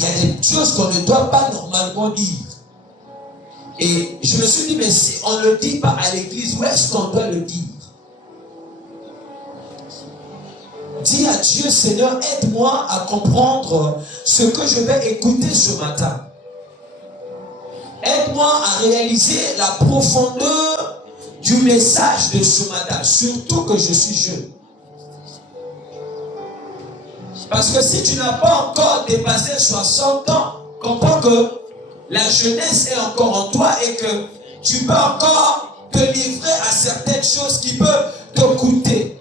il y a des choses qu'on ne doit pas normalement dire. Et je me suis dit, mais si on ne le dit pas à l'église, où est-ce qu'on doit le dire? Dis à Dieu, Seigneur, aide-moi à comprendre ce que je vais écouter ce matin. Aide-moi à réaliser la profondeur du message de ce matin, surtout que je suis jeune. Parce que si tu n'as pas encore dépassé 60 ans, comprends que la jeunesse est encore en toi et que tu peux encore te livrer à certaines choses qui peuvent te coûter.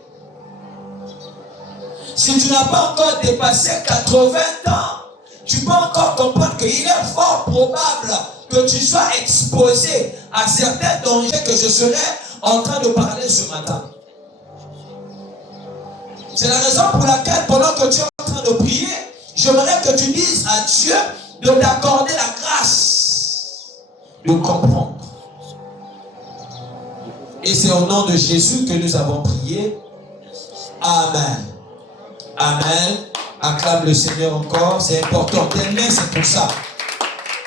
Si tu n'as pas encore dépassé 80 ans, tu peux encore comprendre qu'il est fort probable que tu sois exposé à certains dangers que je serai en train de parler ce matin. C'est la raison pour laquelle, pendant que tu es en train de prier, j'aimerais que tu dises à Dieu de t'accorder la grâce de comprendre. Et c'est au nom de Jésus que nous avons prié. Amen. Amen. Acclame le Seigneur encore. C'est important. Tes mains, c'est pour ça.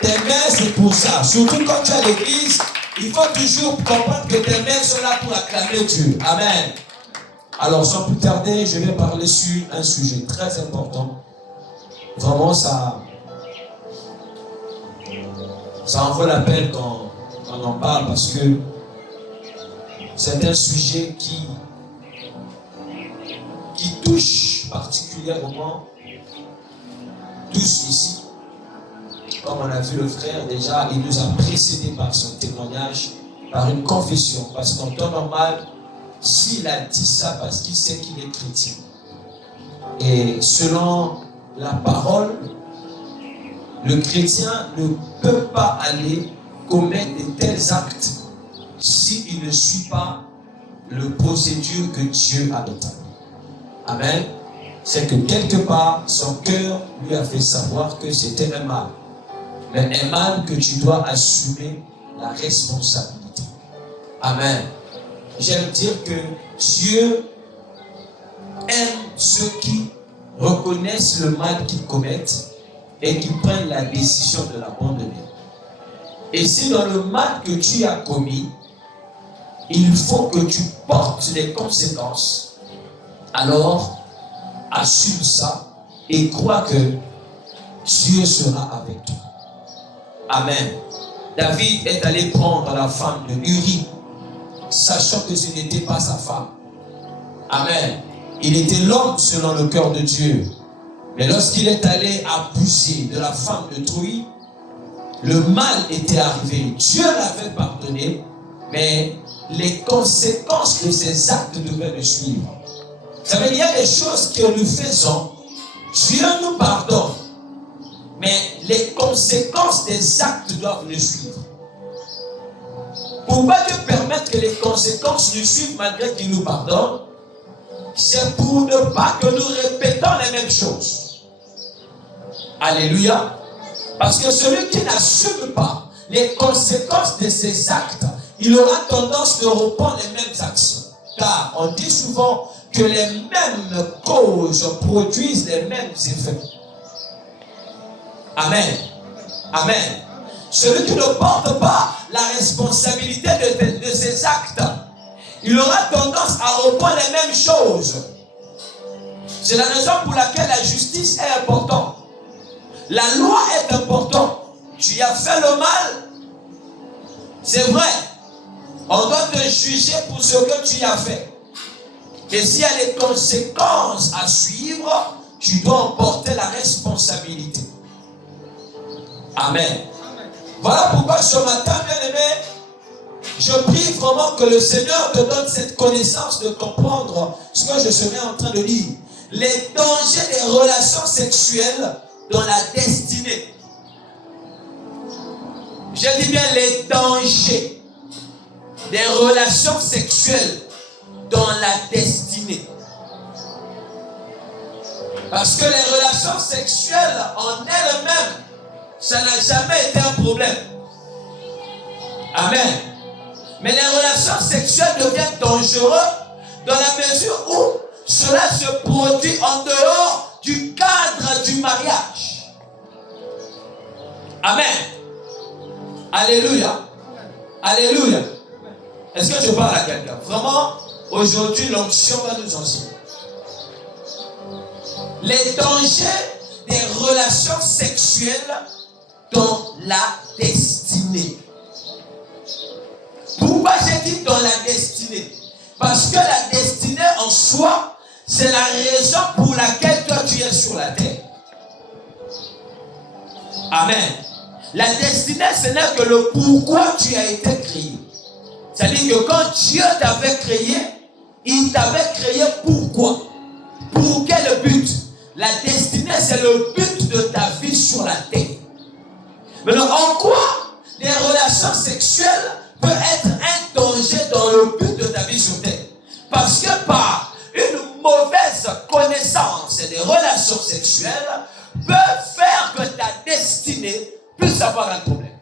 Tes mains, c'est pour ça. Surtout quand tu es à l'église, il faut toujours comprendre que tes mains sont là pour acclamer Dieu. Amen. Alors, sans plus tarder, je vais parler sur un sujet très important. Vraiment, ça en vaut la peine quand on en parle parce que c'est un sujet qui touche particulièrement tous ici. Comme on a vu le frère déjà, il nous a précédé par son témoignage, par une confession. Parce qu'en temps normal, s'il a dit ça parce qu'il sait qu'il est chrétien. Et selon la parole, le chrétien ne peut pas aller commettre de tels actes s'il ne suit pas le procédure que Dieu a établi. Amen. C'est que quelque part, son cœur lui a fait savoir que c'était un mal. Mais un mal que tu dois assumer la responsabilité. Amen. J'aime dire que Dieu aime ceux qui reconnaissent le mal qu'ils commettent et qui prennent la décision de l'abandonner. Et si dans le mal que tu as commis, il faut que tu portes les conséquences, alors assume ça et crois que Dieu sera avec toi. Amen. David est allé prendre la femme de Uri, sachant que ce n'était pas sa femme. Amen. Il était l'homme selon le cœur de Dieu. Mais lorsqu'il est allé abuser de la femme de Trouille, le mal était arrivé. Dieu l'avait pardonné, mais les conséquences de ses actes devaient le suivre. Vous savez, il y a des choses que nous faisons, Dieu nous pardonne, mais les conséquences des actes doivent nous suivre. Pourquoi Dieu permettre que les conséquences nous suivent malgré qu'il nous pardonne? C'est pour ne pas que nous répétons les mêmes choses. Alléluia. Parce que celui qui n'assume pas les conséquences de ses actes, il aura tendance de reprendre les mêmes actions. Car on dit souvent que les mêmes causes produisent les mêmes effets. Amen. Amen. Celui qui ne porte pas la responsabilité de ses actes, il aura tendance à reprendre les mêmes choses. C'est la raison pour laquelle la justice est importante. La loi est importante. Tu as fait le mal, c'est vrai. On doit te juger pour ce que tu as fait. Et s'il y a des conséquences à suivre, tu dois en porter la responsabilité. Amen. Voilà pourquoi ce matin, bien-aimé, je prie vraiment que le Seigneur te donne cette connaissance de comprendre ce que je serai en train de dire. Les dangers des relations sexuelles dans la destinée. Je dis bien les dangers des relations sexuelles dans la destinée. Parce que les relations sexuelles en elles-mêmes, ça n'a jamais été un problème. Amen. Mais les relations sexuelles deviennent dangereuses dans la mesure où cela se produit en dehors du cadre du mariage. Alléluia. Alléluia. Est-ce que je parle à quelqu'un? Vraiment, aujourd'hui, l'onction va nous enseigner. Les dangers des relations sexuelles dans la destinée. Pourquoi j'ai dit dans la destinée? Parce que la destinée en soi, c'est la raison pour laquelle toi tu es sur la terre. Amen. La destinée, ce n'est que le pourquoi tu as été créé. C'est-à-dire que quand Dieu t'avait créé, il t'avait créé pourquoi? Pour quel but? La destinée, c'est le but de ta vie sur la terre. Maintenant, en quoi les relations sexuelles peuvent être un danger dans le but de ta vie sur terre? Parce que par une mauvaise connaissance des relations sexuelles peut faire que ta destinée puisse avoir un problème.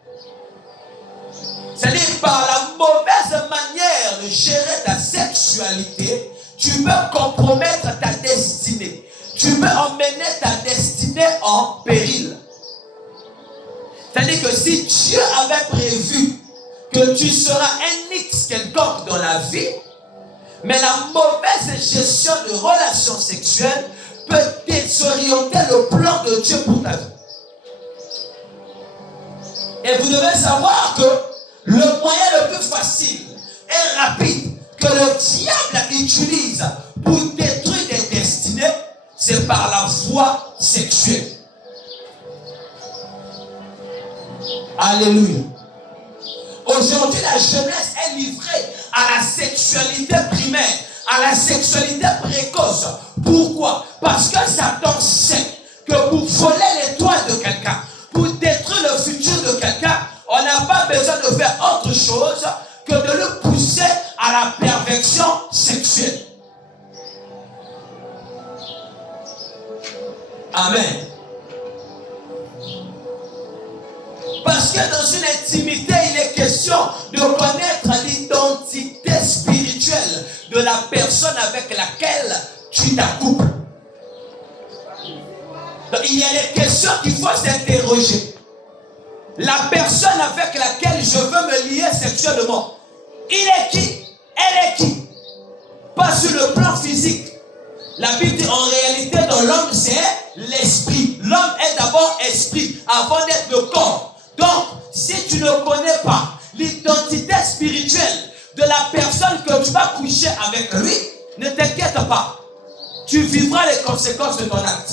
C'est-à-dire par la mauvaise manière de gérer ta sexualité, tu peux compromettre ta destinée. Tu peux emmener ta destinée en péril. C'est-à-dire que si Dieu avait prévu que tu seras un X quelconque dans la vie, mais la mauvaise gestion de relations sexuelles peut désorienter le plan de Dieu pour ta vie. Et vous devez savoir que le moyen le plus facile et rapide que le diable utilise pour détruire des destinées, c'est par la voie sexuelle. Alléluia. Aujourd'hui, la jeunesse est livrée à la sexualité primaire, à la sexualité précoce. Pourquoi? Parce que Satan sait que pour voler les toits de quelqu'un, pour détruire le futur de quelqu'un, on n'a pas besoin de faire autre chose que de le pousser à la perversion sexuelle. Amen. Parce que dans une intimité, il est question de connaître l'identité spirituelle de la personne avec laquelle tu t'accouples. Donc, il y a des questions qu'il faut s'interroger. La personne avec laquelle je veux me lier sexuellement, il est qui? Elle est qui? Pas sur le plan physique. La Bible dit en réalité dans l'homme c'est l'esprit. L'homme est d'abord esprit avant d'être le corps. Donc si tu ne connais pas l'identité spirituelle de la personne que tu vas coucher avec lui, ne t'inquiète pas. Tu vivras les conséquences de ton acte.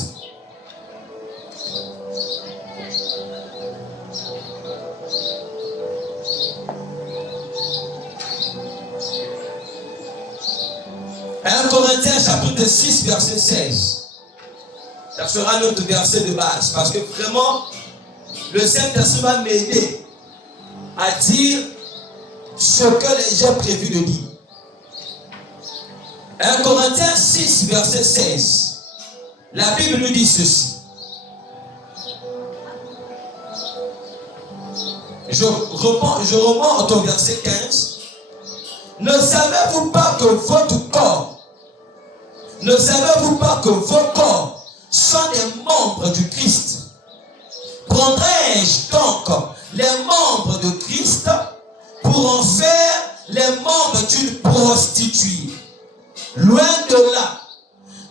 Corinthiens chapitre 6 verset 16. Ça sera notre verset de base parce que vraiment le Saint-Esprit va m'aider à dire ce que j'ai prévu de dire. 1 Corinthiens 6 verset 16. La Bible nous dit ceci. Je remonte au verset 15. Ne savez-vous pas que votre corps, ne savez-vous pas que vos corps sont des membres du Christ? Prendrais-je donc les membres de Christ pour en faire les membres d'une prostituée? Loin de là.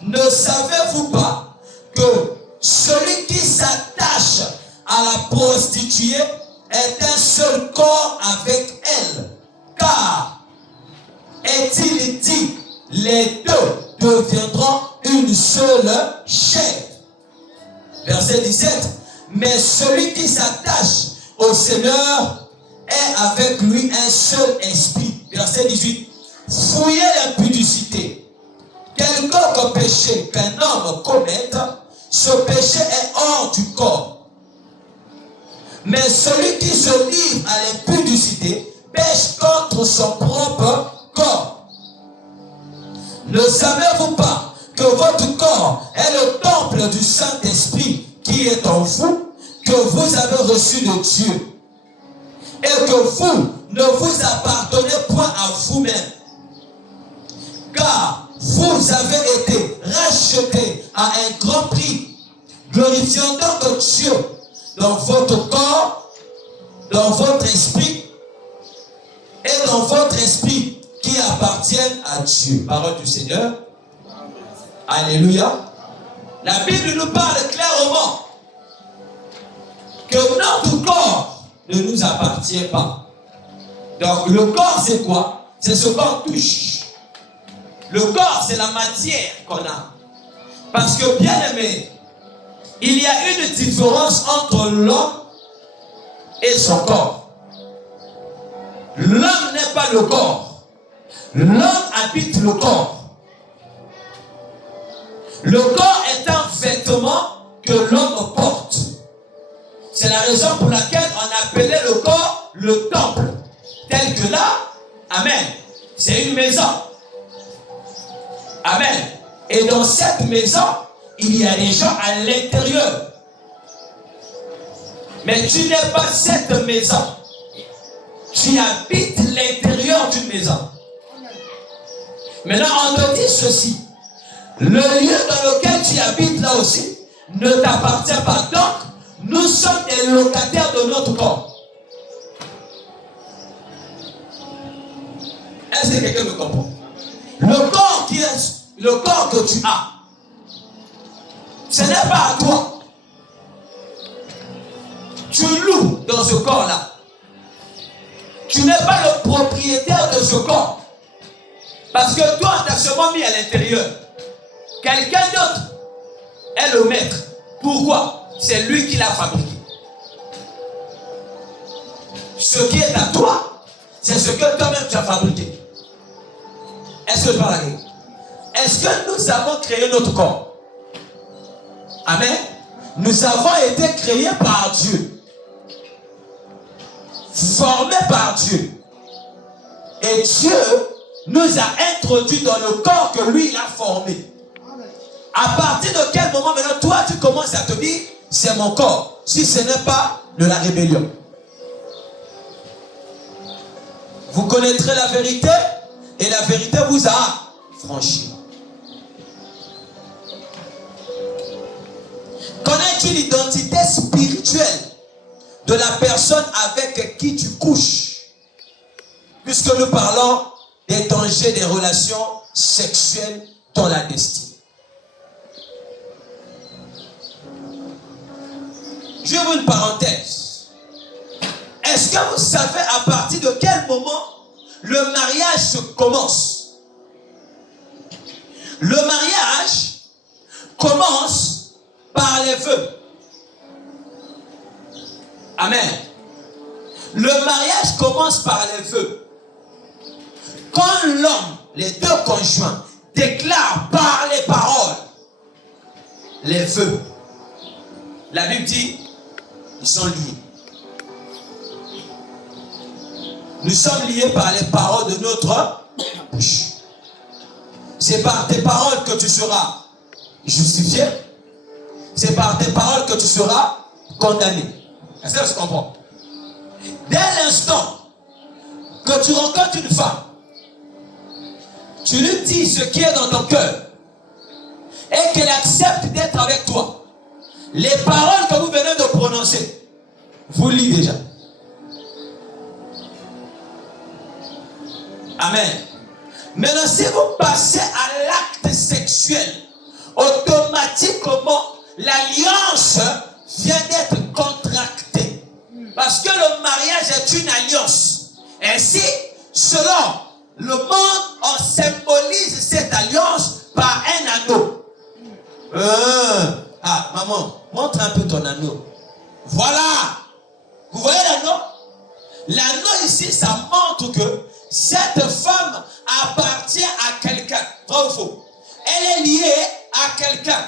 Ne savez-vous pas que celui qui s'attache à la prostituée est un seul corps avec elle? Car est-il dit, les deux deviendront une seule chair. Verset 17. Mais celui qui s'attache au Seigneur est avec lui un seul esprit. Verset 18. Fouillez l'impudicité. Quelconque péché qu'un homme commette, ce péché est hors du corps. Mais celui qui se livre à l'impudicité pêche contre son propre corps. Ne savez-vous pas que votre corps est le temple du Saint-Esprit qui est en vous, que vous avez reçu de Dieu, et que vous ne vous appartenez point à vous-même, car vous avez été rachetés à un grand prix. Glorifions donc Dieu dans votre corps dans votre esprit et dans votre esprit qui appartiennent à Dieu. Parole du Seigneur. Alléluia. La Bible nous parle clairement que notre corps ne nous appartient pas. Donc le corps c'est quoi? C'est ce qu'on touche. Le corps c'est la matière qu'on a. Parce que bien aimé, il y a une différence entre l'homme et son corps. L'homme n'est pas le corps. L'homme habite le corps. Le corps est un vêtement que l'homme porte. C'est la raison pour laquelle on appelait le corps le temple. Tel que là, amen, c'est une maison. Amen. Et dans cette maison, il y a des gens à l'intérieur. Mais tu n'es pas cette maison. Tu habites l'intérieur d'une maison. Maintenant, on te dit ceci. Le lieu dans lequel tu habites là aussi ne t'appartient pas. Donc, nous sommes des locataires de notre corps. Est-ce que quelqu'un me comprend? Le corps que tu as, ce n'est pas à toi. Tu loues dans ce corps-là. Tu n'es pas le propriétaire de ce corps. Parce que toi, tu as seulement mis à l'intérieur. Quelqu'un d'autre est le maître. Pourquoi? C'est lui qui l'a fabriqué. Ce qui est à toi, c'est ce que toi-même tu as fabriqué. Est-ce que je parle à quelqu'un? Est-ce que nous avons créé notre corps? Amen. Nous avons été créés par Dieu. Formés par Dieu. Et Dieu nous a introduits dans le corps que lui, il a formé. À partir de quel moment maintenant, toi, tu commences à te dire, c'est mon corps, si ce n'est pas de la rébellion. Vous connaîtrez la vérité, et la vérité vous a franchi. Connais-tu l'identité spirituelle de la personne avec qui tu couches? Puisque nous parlons des dangers des relations sexuelles dans la destinée. J'ouvre une parenthèse. Est-ce que vous savez à partir de quel moment le mariage commence? Le mariage commence par les vœux. Amen. Le mariage commence par les vœux. Quand l'homme, les deux conjoints, déclarent par les paroles les vœux, la Bible dit, ils sont liés. Nous sommes liés par les paroles de notre bouche. C'est par tes paroles que tu seras justifié. C'est par tes paroles que tu seras condamné. Est-ce que tu comprends? Dès l'instant que tu rencontres une femme, tu lui dis ce qui est dans ton cœur et qu'elle accepte d'être avec toi. Les paroles que vous venez de prononcer, vous lisez déjà. Amen. Maintenant, si vous passez à l'acte sexuel, automatiquement, l'alliance vient d'être contractée. Parce que le mariage est une alliance. Ainsi, selon le monde, on symbolise cette alliance par un anneau. Maman, montre un peu ton anneau. Voilà. Vous voyez l'anneau? L'anneau ici, ça montre que cette femme appartient à quelqu'un. Vrai ou faux? Elle est liée à quelqu'un.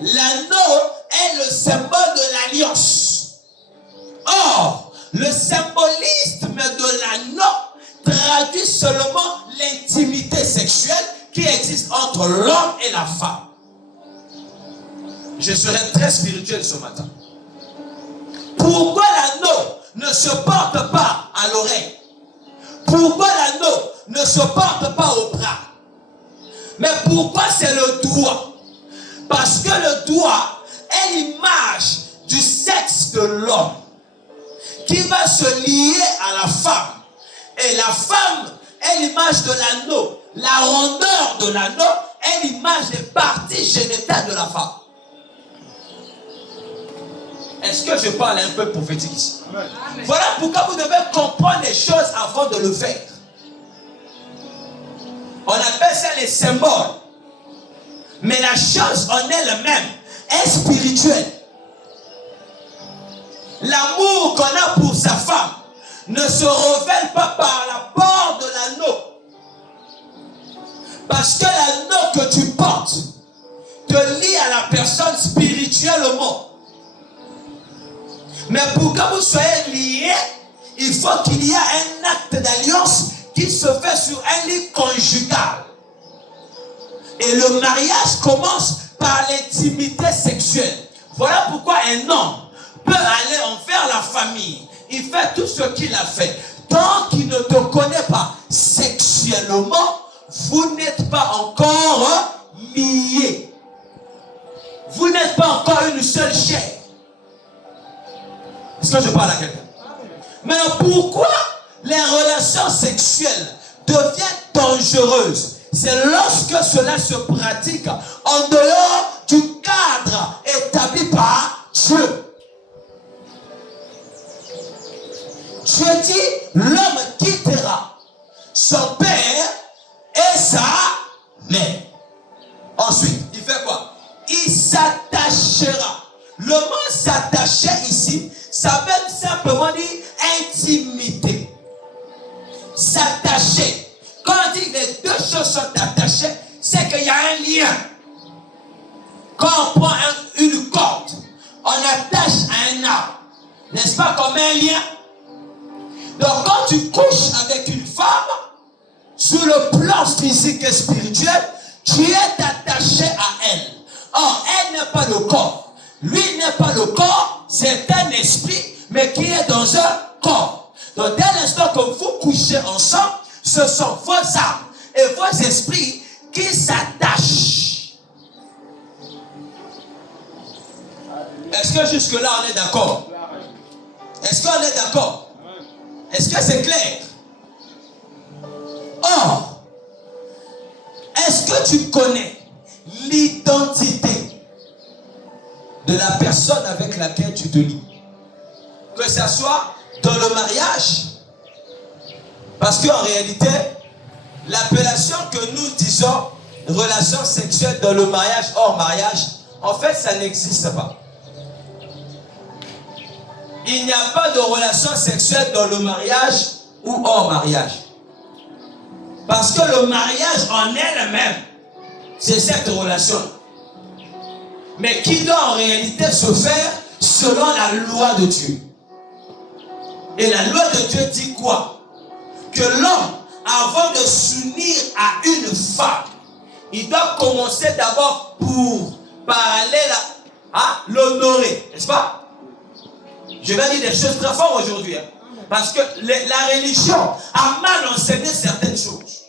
L'anneau est le symbole de l'alliance. Or, le symbolisme de l'anneau traduit seulement l'intimité sexuelle qui existe entre l'homme et la femme. Je serai très spirituel ce matin. Pourquoi l'anneau ne se porte pas à l'oreille? Pourquoi l'anneau ne se porte pas au bras? Mais pourquoi c'est le doigt? Parce que le doigt est l'image du sexe de l'homme qui va se lier à la femme. Et la femme est l'image de l'anneau. La rondeur de l'anneau est l'image des parties génitales de la femme. Est-ce que je parle un peu prophétique ici? Amen. Voilà pourquoi vous devez comprendre les choses avant de le faire. On appelle ça les symboles. Mais la chose en elle-même est spirituelle. L'amour qu'on a pour sa femme ne se révèle pas par la porte de l'anneau. Parce que l'anneau que tu portes te lie à la personne spirituellement. Mais pour que vous soyez liés, il faut qu'il y ait un acte d'alliance qui se fait sur un lit conjugal. Et le mariage commence par l'intimité sexuelle. Voilà pourquoi un homme peut aller envers la famille. Il fait tout ce qu'il a fait. Tant qu'il ne te connaît pas sexuellement, vous n'êtes pas encore liés. Vous n'êtes pas encore une seule chair. Est-ce que je parle à quelqu'un? Mais pourquoi les relations sexuelles deviennent dangereuses? C'est lorsque cela se pratique en dehors du cadre établi par Dieu. Dieu dit, l'homme quittera son père et sa mère. Ensuite, il fait quoi? Il s'attachera. Le mot s'attacher ici, ça veut simplement dire intimité. S'attacher. Quand on dit que les deux choses sont attachées, c'est qu'il y a un lien. Quand on prend une corde, on attache à un arbre. N'est-ce pas comme un lien? Donc quand tu couches avec une femme, sur le plan physique et spirituel, tu es attaché à elle. Or, elle n'est pas le corps. Lui n'est pas le corps, c'est un esprit, mais qui est dans un corps. Donc dès l'instant que vous couchez ensemble, ce sont vos âmes et vos esprits qui s'attachent. Est-ce que jusque-là on est d'accord? Est-ce qu'on est d'accord? Est-ce que c'est clair? Or, est-ce que tu connais l'identité de la personne avec laquelle tu te lis? Que ce soit dans le mariage. Parce qu'en réalité, l'appellation que nous disons relation sexuelle dans le mariage, hors mariage, en fait, ça n'existe pas. Il n'y a pas de relation sexuelle dans le mariage ou hors mariage. Parce que le mariage en elle-même, c'est cette relation. Mais qui doit en réalité se faire selon la loi de Dieu. Et la loi de Dieu dit quoi? Que l'homme, avant de s'unir à une femme, il doit commencer d'abord par aller l'honorer, n'est-ce pas? Je vais dire des choses très fortes aujourd'hui. Hein, parce que la religion a mal enseigné certaines choses.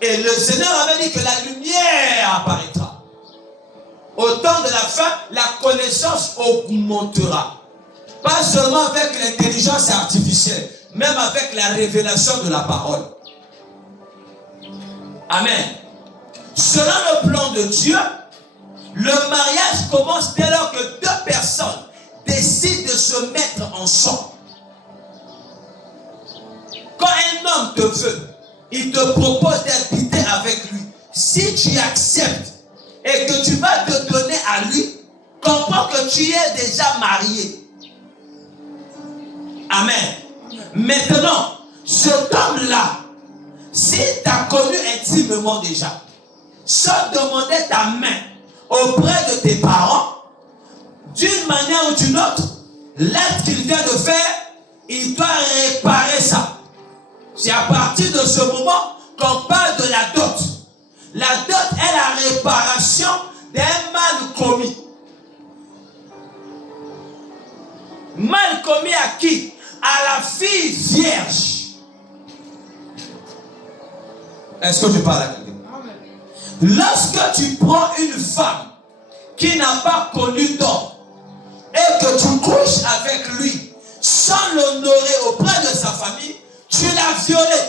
Et le Seigneur avait dit que la lumière apparaîtra. Au temps de la fin, la connaissance augmentera. Pas seulement avec l'intelligence artificielle, même avec la révélation de la parole. Amen. Selon le plan de Dieu, le mariage commence dès lors que deux personnes décident de se mettre ensemble. Quand un homme te veut, il te propose d'habiter avec lui. Si tu acceptes et que tu vas te donner à lui, comprends que tu es déjà marié. Amen. Maintenant, cet homme-là, si tu as connu intimement déjà, sans demander ta main auprès de tes parents, d'une manière ou d'une autre, l'acte qu'il vient de faire, il doit réparer ça. C'est à partir de ce moment qu'on parle de la dot. La dot est la réparation d'un mal commis. Mal commis à qui? À la fille vierge. Est-ce que je parle à quelqu'un? Lorsque tu prends une femme qui n'a pas connu d'homme et que tu couches avec lui sans l'honorer auprès de sa famille, tu l'as violé.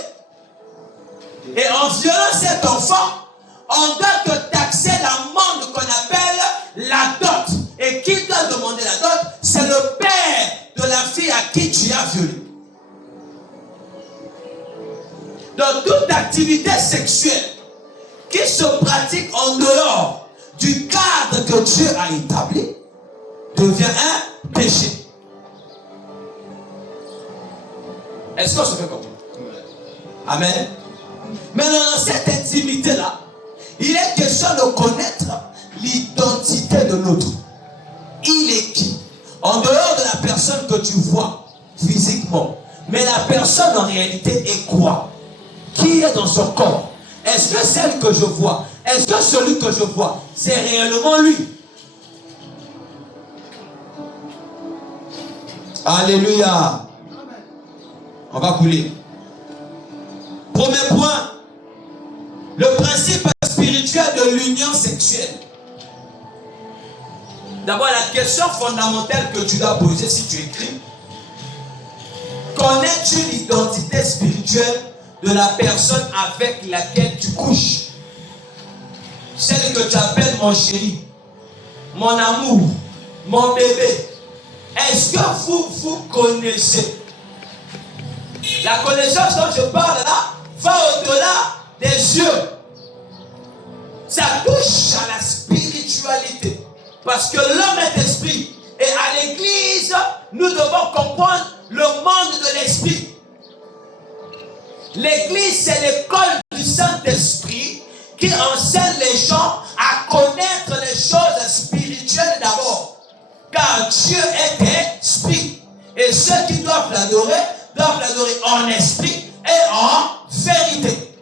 Et en violant cet enfant, on doit te taxer l'amende qu'on appelle la dot. Et qui doit demander la dot? C'est le père de la fille à qui tu as violé. Donc toute activité sexuelle qui se pratique en dehors du cadre que Dieu a établi devient un péché. Est-ce qu'on se fait comprendre? Amen. Maintenant, dans cette intimité-là, il est question de connaître l'identité de l'autre. Il est qui? En dehors de la personne que tu vois physiquement. Mais la personne en réalité est quoi? Qui est dans son corps? Est-ce que celle que je vois, est-ce que celui que je vois, c'est réellement lui? Alléluia. On va couler. Premier point, le principe spirituel de l'union sexuelle. D'abord, la question fondamentale que tu dois poser si tu écris: connais-tu l'identité spirituelle de la personne avec laquelle tu couches? Celle que tu appelles mon chéri, mon amour, mon bébé. Est-ce que vous connaissez? La connaissance dont je parle là va au-delà des yeux. Ça touche à la spiritualité. Parce que l'homme est esprit. Et à l'église, nous devons comprendre le monde de l'esprit. L'église, c'est l'école du Saint-Esprit qui enseigne les gens à connaître les choses spirituelles d'abord. Car Dieu est esprit. Et ceux qui doivent l'adorer en esprit et en vérité.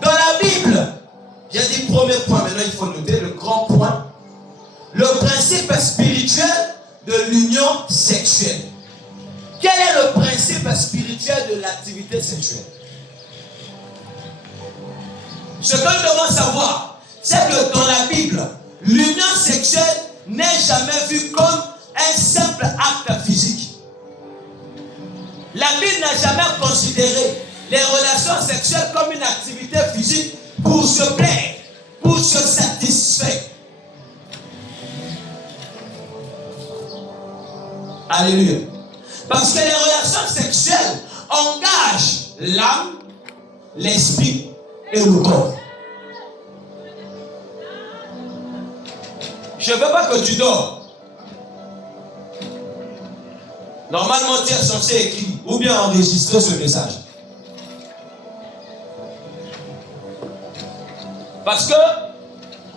Dans la Bible, j'ai dit premier point, maintenant il faut noter le grand point. Le principe spirituel de l'union sexuelle. Quel est le principe spirituel de l'activité sexuelle? Ce que nous devons savoir, c'est que dans la Bible, l'union sexuelle n'est jamais vue comme un simple acte physique. La Bible n'a jamais considéré les relations sexuelles comme une activité physique pour se plaire, pour se satisfaire. Alléluia. Parce que les relations sexuelles engagent l'âme, l'esprit et le corps. Je ne veux pas que tu dors. Normalement, tu es censé écrire ou bien enregistrer ce message. Parce que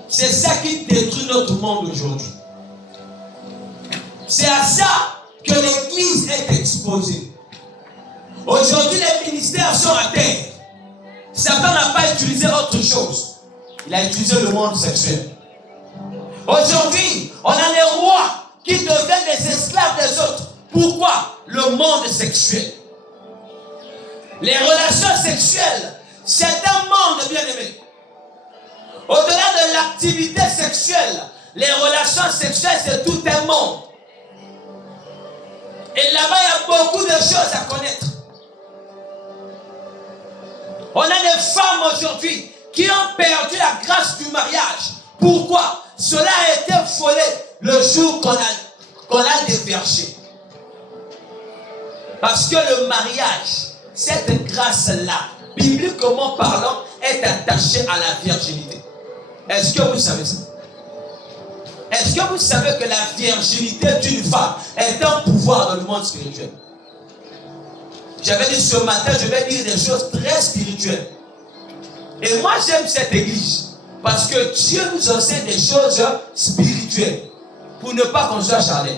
c'est ça qui détruit notre monde aujourd'hui. C'est à ça que l'église est exposée. Aujourd'hui, les ministères sont à terre. Satan n'a pas utilisé autre chose. Il a utilisé le monde sexuel. Aujourd'hui, on a des rois qui deviennent des esclaves des autres. Pourquoi? Le monde sexuel. Les relations sexuelles, c'est un monde, bien aimé. Au-delà de l'activité sexuelle, les relations sexuelles, c'est tout un monde. Et là-bas, il y a beaucoup de choses à connaître. On a des femmes aujourd'hui qui ont perdu la grâce du mariage. Pourquoi? Cela a été volé le jour qu'on a dévergé. Parce que le mariage, cette grâce-là, bibliquement parlant, est attachée à la virginité. Est-ce que vous savez ça? Est-ce que vous savez que la virginité d'une femme est un pouvoir dans le monde spirituel? J'avais dit ce matin, je vais dire des choses très spirituelles. Et moi, j'aime cette église. Parce que Dieu nous enseigne des choses spirituelles. Pour ne pas qu'on soit charnel.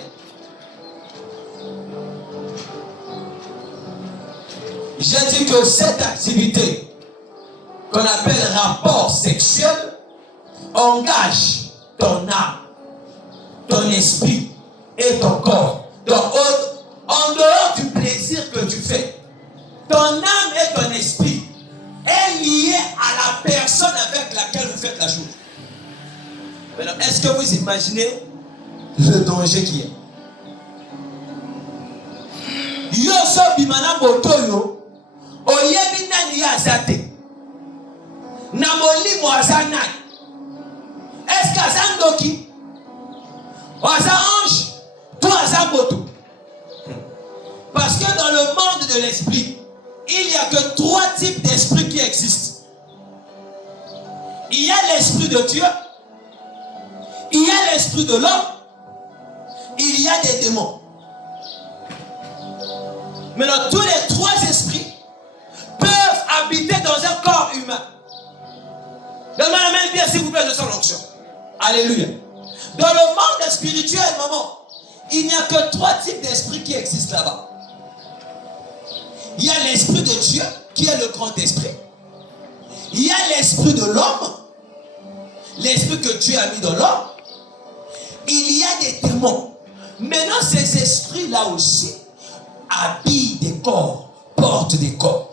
J'ai dit que cette activité qu'on appelle rapport sexuel engage ton âme, ton esprit et ton corps. Donc, en dehors du plaisir que tu fais, ton âme et ton esprit est lié à la personne avec laquelle vous faites la chose. Maintenant, est-ce que vous imaginez le danger qu'il y a? bimana botoyo, oyebi nani ya azate. Na molimo azanai. Est-ce qu'azandoki? Aza ange, toi azaboto. Parce que dans le monde de l'esprit, il n'y a que 3 types d'esprits qui existent. Il y a l'esprit de Dieu, il y a l'esprit de l'homme, il y a des démons. Maintenant, tous les 3 esprits peuvent habiter dans un corps humain. Donne-moi la main bien, s'il vous plaît, je sens l'onction. Alléluia. Dans le monde spirituel, maman, il n'y a que 3 types d'esprits qui existent là-bas. Il y a l'esprit de Dieu, qui est le grand esprit. Il y a l'esprit de l'homme, l'esprit que Dieu a mis dans l'homme. Il y a des démons. Maintenant, ces esprits-là aussi habillent des corps, portent des corps.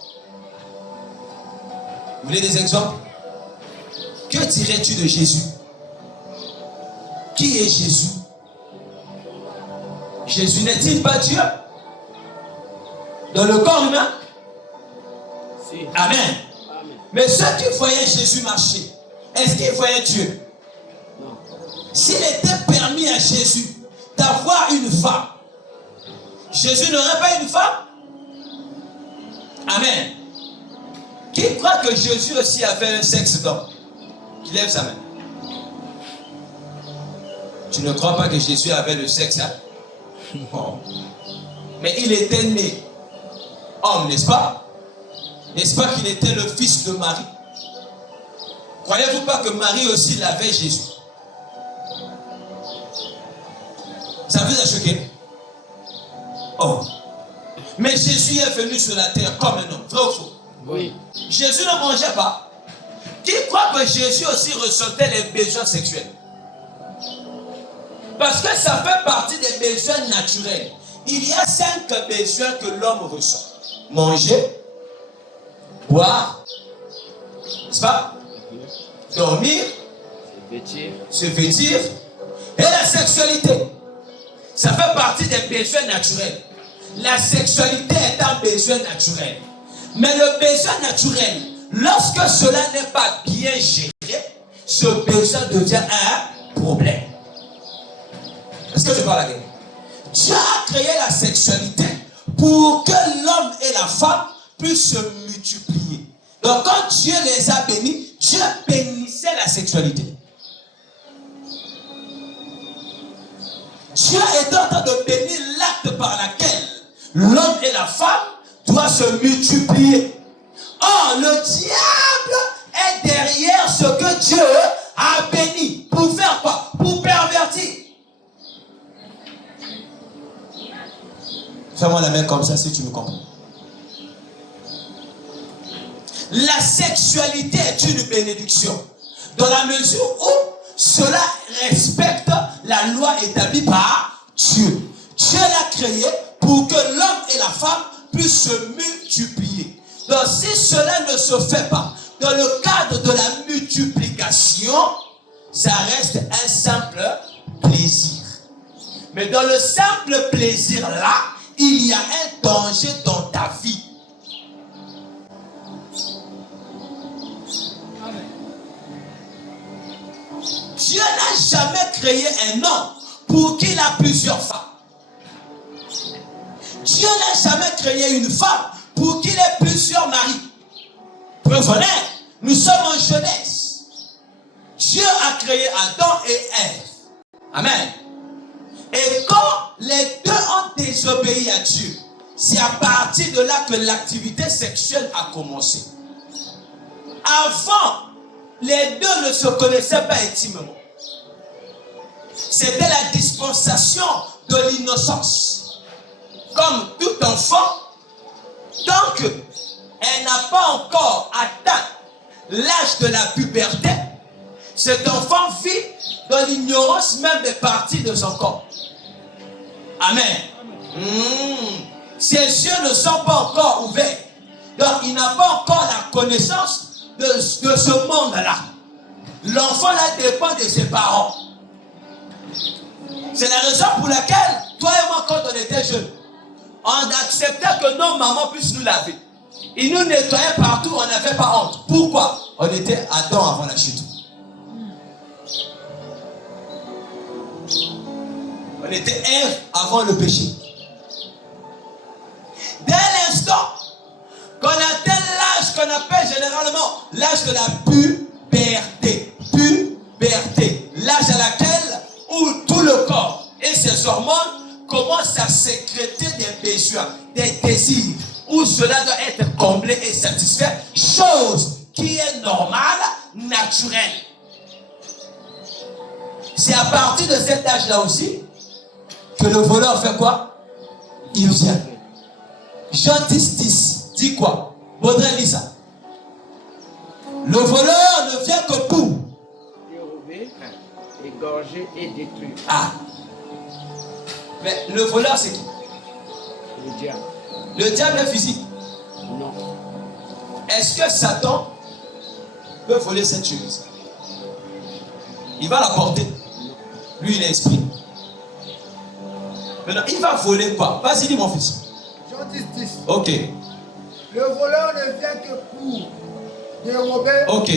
Vous voulez des exemples? Que dirais-tu de Jésus? Qui est Jésus? Jésus n'est-il pas Dieu? Dans le corps humain? Si. Amen. Amen. Mais ceux qui voyaient Jésus marcher, est-ce qu'ils voyaient Dieu? Non. S'il était permis à Jésus d'avoir une femme, Jésus n'aurait pas une femme? Amen. Qui croit que Jésus aussi avait un sexe d'homme? Qui lève sa main. Tu ne crois pas que Jésus avait le sexe, hein? Oh. Mais il était né homme, n'est-ce pas? N'est-ce pas qu'il était le fils de Marie? Croyez-vous pas que Marie aussi l'avait Jésus? Ça vous a choqué? Oh. Mais Jésus est venu sur la terre comme un homme, vrai ou faux? Oui. Jésus ne mangeait pas. Qui croit que Jésus aussi ressentait les besoins sexuels? Parce que ça fait partie des besoins naturels. Il y a 5 besoins que l'homme ressent. Manger, boire, n'est-ce pas? Dormir, se vêtir et la sexualité. Ça fait partie des besoins naturels. La sexualité est un besoin naturel. Mais le besoin naturel, lorsque cela n'est pas bien géré, ce besoin devient un problème. Est-ce que je parle à quelqu'un? Dieu a créé la sexualité pour que l'homme et la femme puissent se multiplier. Donc quand Dieu les a bénis, Dieu bénissait la sexualité. Dieu est en train de bénir l'acte par lequel l'homme et la femme doivent se multiplier. Or, le diable est derrière ce que Dieu a béni. Pour faire quoi? Pour pervertir. Fais-moi la main comme ça si tu me comprends. La sexualité est une bénédiction. Dans la mesure où cela respecte la loi établie par Dieu. Dieu l'a créé pour que l'homme et la femme puissent se multiplier. Donc si cela ne se fait pas dans le cadre de la multiplication, ça reste un simple plaisir. Mais dans le simple plaisir là, il y a un danger dans ta vie. Dieu n'a jamais créé un homme pour qu'il a plusieurs femmes. Dieu n'a jamais créé une femme pour qu'il ait plusieurs maris. Prévenez, nous sommes en jeunesse. Dieu a créé Adam et Ève. Amen. Et quand les deux ont désobéi à Dieu, c'est à partir de là que l'activité sexuelle a commencé. Avant, les deux ne se connaissaient pas intimement. C'était la dispensation de l'innocence. Comme tout enfant, tant qu'elle n'a pas encore atteint l'âge de la puberté, cet enfant vit dans l'ignorance même des parties de son corps. Amen. Ses yeux ne sont pas encore ouverts. Donc il n'a pas encore la connaissance de ce monde-là. L'enfant là dépend de ses parents. C'est la raison pour laquelle, toi et moi, quand on était jeunes, on acceptait que nos mamans puissent nous laver. Ils nous nettoyaient partout, on n'avait pas honte. Pourquoi? On était Adam avant la chute. On était Ève avant le péché. Dès l'instant qu'on atteint l'âge qu'on appelle généralement l'âge de la puberté. Puberté. L'âge à laquelle où tout le corps et ses hormones commencent à sécréter des besoins, des désirs, où cela doit être comblé et satisfait, chose qui est normale, naturelle. C'est à partir de cet âge-là aussi que le voleur fait quoi? Il vient. Jean 10 dit quoi? Baudrey lit ça. Le voleur ne vient que pour dérober, égorger et détruire. Ah. Mais le voleur c'est qui? Le diable. Le diable est physique? Non. Est-ce que Satan peut voler cette chemise? Il va la porter. Lui, il est esprit. Maintenant, il va voler quoi? Vas-y, dis mon fils. Jean 10. Ok. Le voleur ne vient que pour dérober, Ok.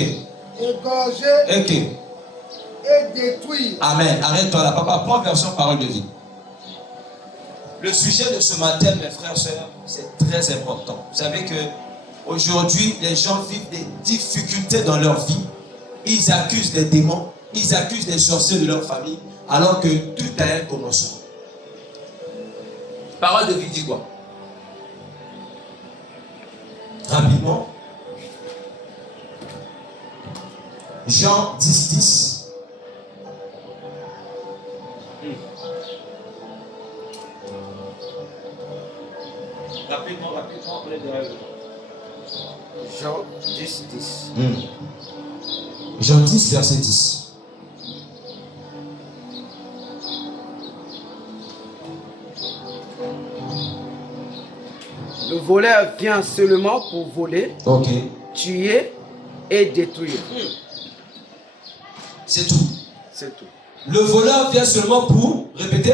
égorger Ok. et détruire. Amen. Arrête-toi là, papa. Prends version parole de vie. Le sujet de ce matin, mes frères et sœurs, c'est très important. Vous savez que aujourd'hui, les gens vivent des difficultés dans leur vie. Ils accusent des démons, ils accusent des sorciers de leur famille, alors que tout a un commencement. Parole de vie dit quoi? Rapidement. Jean 10. Rapidement, on est derrière. Jean 10. Jean 10, verset 10. Le voleur vient seulement pour voler, Ok. tuer et détruire. C'est tout. C'est tout. Le voleur vient seulement pour, répéter.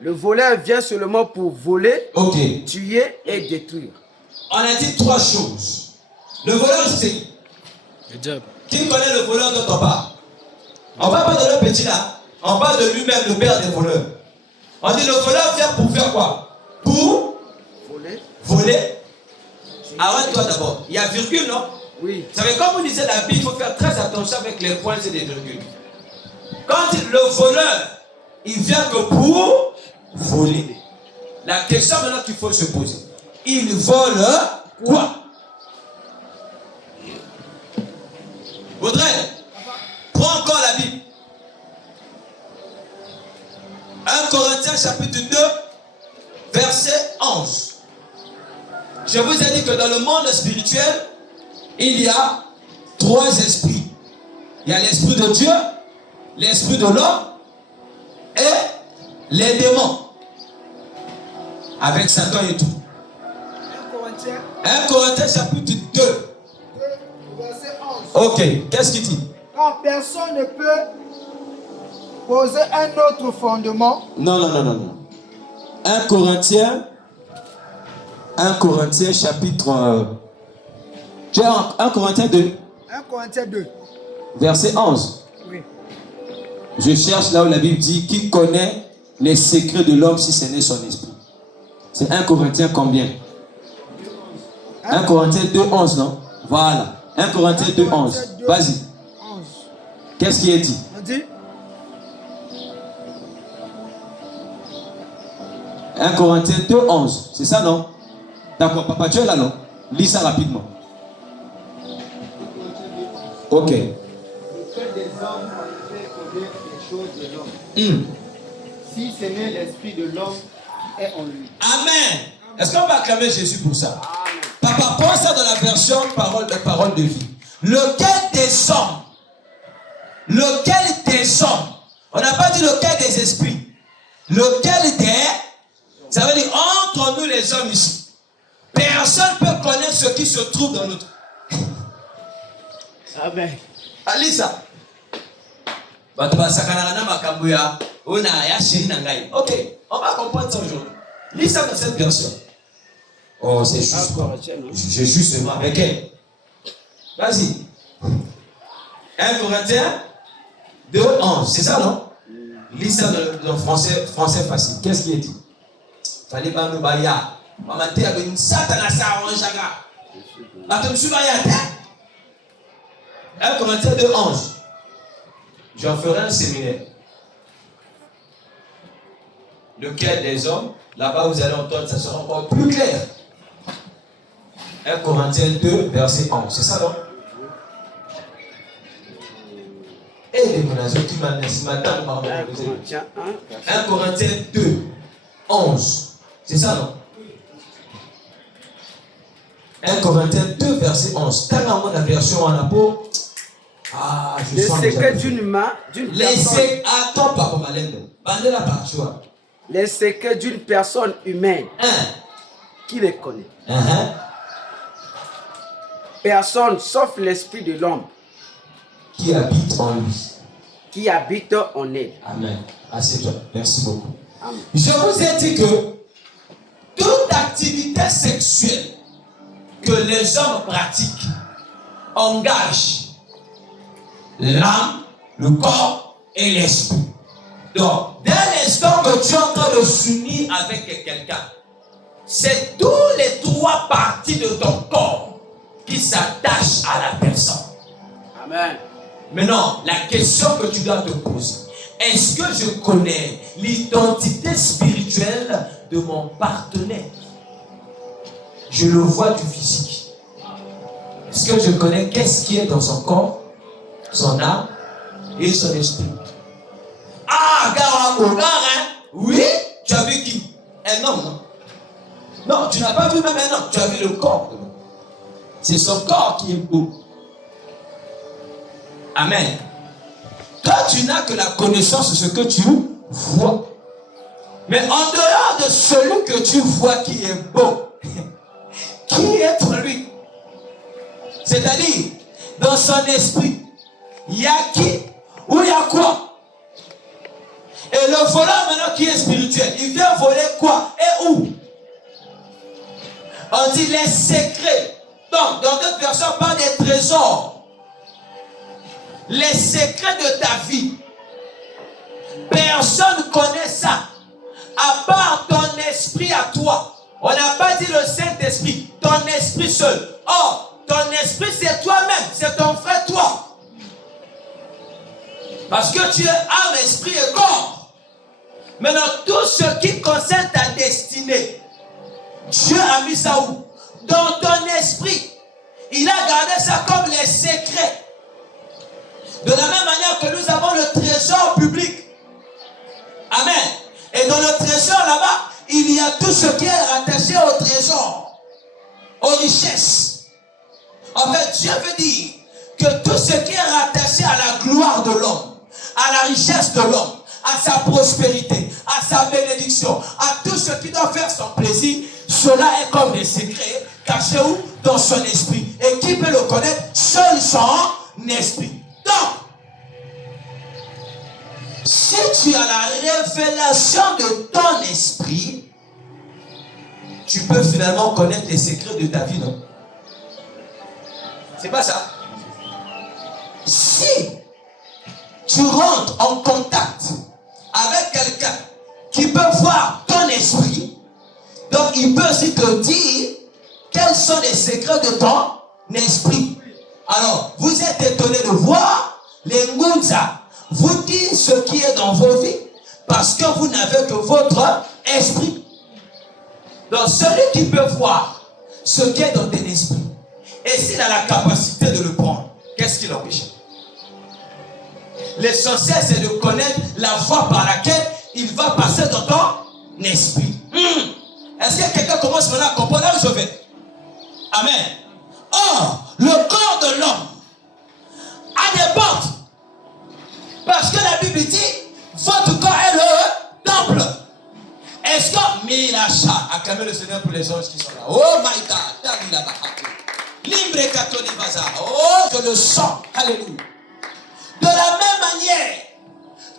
Le voleur vient seulement pour voler, Ok. tuer et détruire. On a dit trois choses. Le voleur, c'est qui? Le diable. Qui connaît le voleur dont on parle? On ne parle pas de le petit là. On parle de lui-même, le père des voleurs. On dit le voleur vient pour faire quoi? Pour Voler. voler. Arrête-toi d'abord. Il y a virgule, non? Oui. Vous savez, comme vous lisez la Bible, il faut faire très attention avec les points et les virgules. Quand le voleur, il vient que pour voler. La question maintenant qu'il faut se poser. Il vole quoi? Baudrey, prends encore la Bible. 1 Corinthiens chapitre 2, verset 11. Je vous ai dit que dans le monde spirituel, il y a trois esprits. Il y a l'esprit de Dieu, l'esprit de l'homme et les démons. Avec Satan et tout. 1 Corinthiens chapitre 2. Verset 11. Ok, qu'est-ce qu'il dit? Car personne ne peut poser un autre fondement. Non. 1 Corinthiens chapitre... Tu as 1 Corinthiens 2, 1 Corinthiens 2. verset 11. Oui. Je cherche là où la Bible dit qui connaît les secrets de l'homme si ce n'est son esprit. C'est 1 Corinthiens combien? 1 Corinthiens 2, 11, non? Voilà. 1 Corinthiens 2, 11. Vas-y. 11. Qu'est-ce qui est dit? On dit 1 Corinthiens 2, 11. C'est ça, non? D'accord, papa, tu es là, non? Lis ça rapidement. Ok. Le cœur des hommes fait connaître les choses de l'homme. Si ce n'est l'esprit de l'homme qui est en lui. Amen. Est-ce qu'on va acclamer Jésus pour ça? Papa, prends ça dans la version parole de vie. Lequel des hommes? Lequel des hommes? On n'a pas dit lequel des esprits. Lequel des... Ça veut dire entre nous les hommes ici. Personne ne peut connaître ce qui se trouve dans notre... Amen. Allez ça. Ok, on va comprendre ça aujourd'hui. Lis ça dans cette version. Oh, c'est juste. J'ai justement avec elle. Vas-y. 1 Corinthiens 2, 11. C'est ça, non? Lis ça dans le français facile. Qu'est-ce qui est dit? Fallait pas me bailler. Maman, tu as une satana ça en jaga. Tu me suis baillé. 1 Corinthiens 2, 11. J'en ferai un séminaire. Lequel des hommes, là-bas vous allez entendre, ça sera encore plus clair. 1 Corinthiens 2, verset 11. C'est ça, non? Et les menaces qui m'ont dit ce matin, 1 Corinthiens 2, 11. C'est ça, non? 1 Corinthiens 2, verset 11. T'as la version en apôtre. Ah, je sens les secrets d'une main, d'une personne. Attends, papa, malin. Bandez la part, tu vois. Les secrets d'une personne humaine. Qui les connaît? Personne sauf l'esprit de l'homme. Qui habite en lui. Qui habite en elle. Amen. Assieds-toi. Merci beaucoup. Amen. Je vous ai dit que toute activité sexuelle que les hommes pratiquent engage l'âme, le corps et l'esprit. Donc, dès l'instant que tu es en train de s'unir avec quelqu'un, c'est tous les 3 parties de ton corps qui s'attachent à la personne. Amen. Maintenant, la question que tu dois te poser, est-ce que je connais l'identité spirituelle de mon partenaire? Je le vois du physique. Est-ce que je connais qu'est-ce qui est dans son corps, son âme et son esprit? Ah, regarde, hein? Oui, tu as vu qui? Un homme, non? Non, tu n'as pas vu même un homme, tu as vu le corps. C'est son corps qui est beau. Amen. Toi, tu n'as que la connaissance de ce que tu vois. Mais en dehors de celui que tu vois qui est beau, qui est en lui? C'est-à-dire, dans son esprit, il y a qui ou il y a quoi? Et le voleur maintenant qui est spirituel, il vient voler quoi et où? On dit les secrets. Donc, dans d'autres versions, on parle des trésors. Les secrets de ta vie. Personne ne connaît ça. À part ton esprit à toi. On n'a pas dit le Saint-Esprit. Ton esprit seul. Or, ton esprit c'est toi-même. C'est ton frère toi. Parce que tu es âme, esprit et corps. Maintenant, tout ce qui concerne ta destinée, Dieu a mis ça où? Dans ton esprit. Il a gardé ça comme les secrets. De la même manière que nous avons le trésor public. Amen. Et dans le trésor là-bas, il y a tout ce qui est rattaché au trésor, aux richesses. En fait, Dieu veut dire que tout ce qui est rattaché à la gloire de l'homme, à la richesse de l'homme, à sa prospérité, à sa bénédiction, à tout ce qui doit faire son plaisir, cela est comme des secrets cachés où? Dans son esprit. Et qui peut le connaître? Seul son esprit. Donc, si tu as la révélation de ton esprit, tu peux finalement connaître les secrets de ta vie, non? C'est pas ça. Si tu rentres en contact avec quelqu'un qui peut voir ton esprit, donc il peut aussi te dire quels sont les secrets de ton esprit. Alors, vous êtes étonné de voir les Ngunza vous dire ce qui est dans vos vies parce que vous n'avez que votre esprit. Donc, celui qui peut voir ce qui est dans ton esprit, et s'il a la capacité de le prendre, qu'est-ce qui l'empêche? L'essentiel, c'est de connaître la voie par laquelle il va passer dans ton esprit. Est-ce que quelqu'un commence maintenant à comprendre là où je vais? Amen. Or, le corps de l'homme a des portes. Parce que la Bible dit, votre corps est le temple. Est-ce que Milacha, acclamez le Seigneur pour les anges qui sont là. Oh my God, Libre Catholique Bazar. Oh, je le sens. Alléluia. De la même manière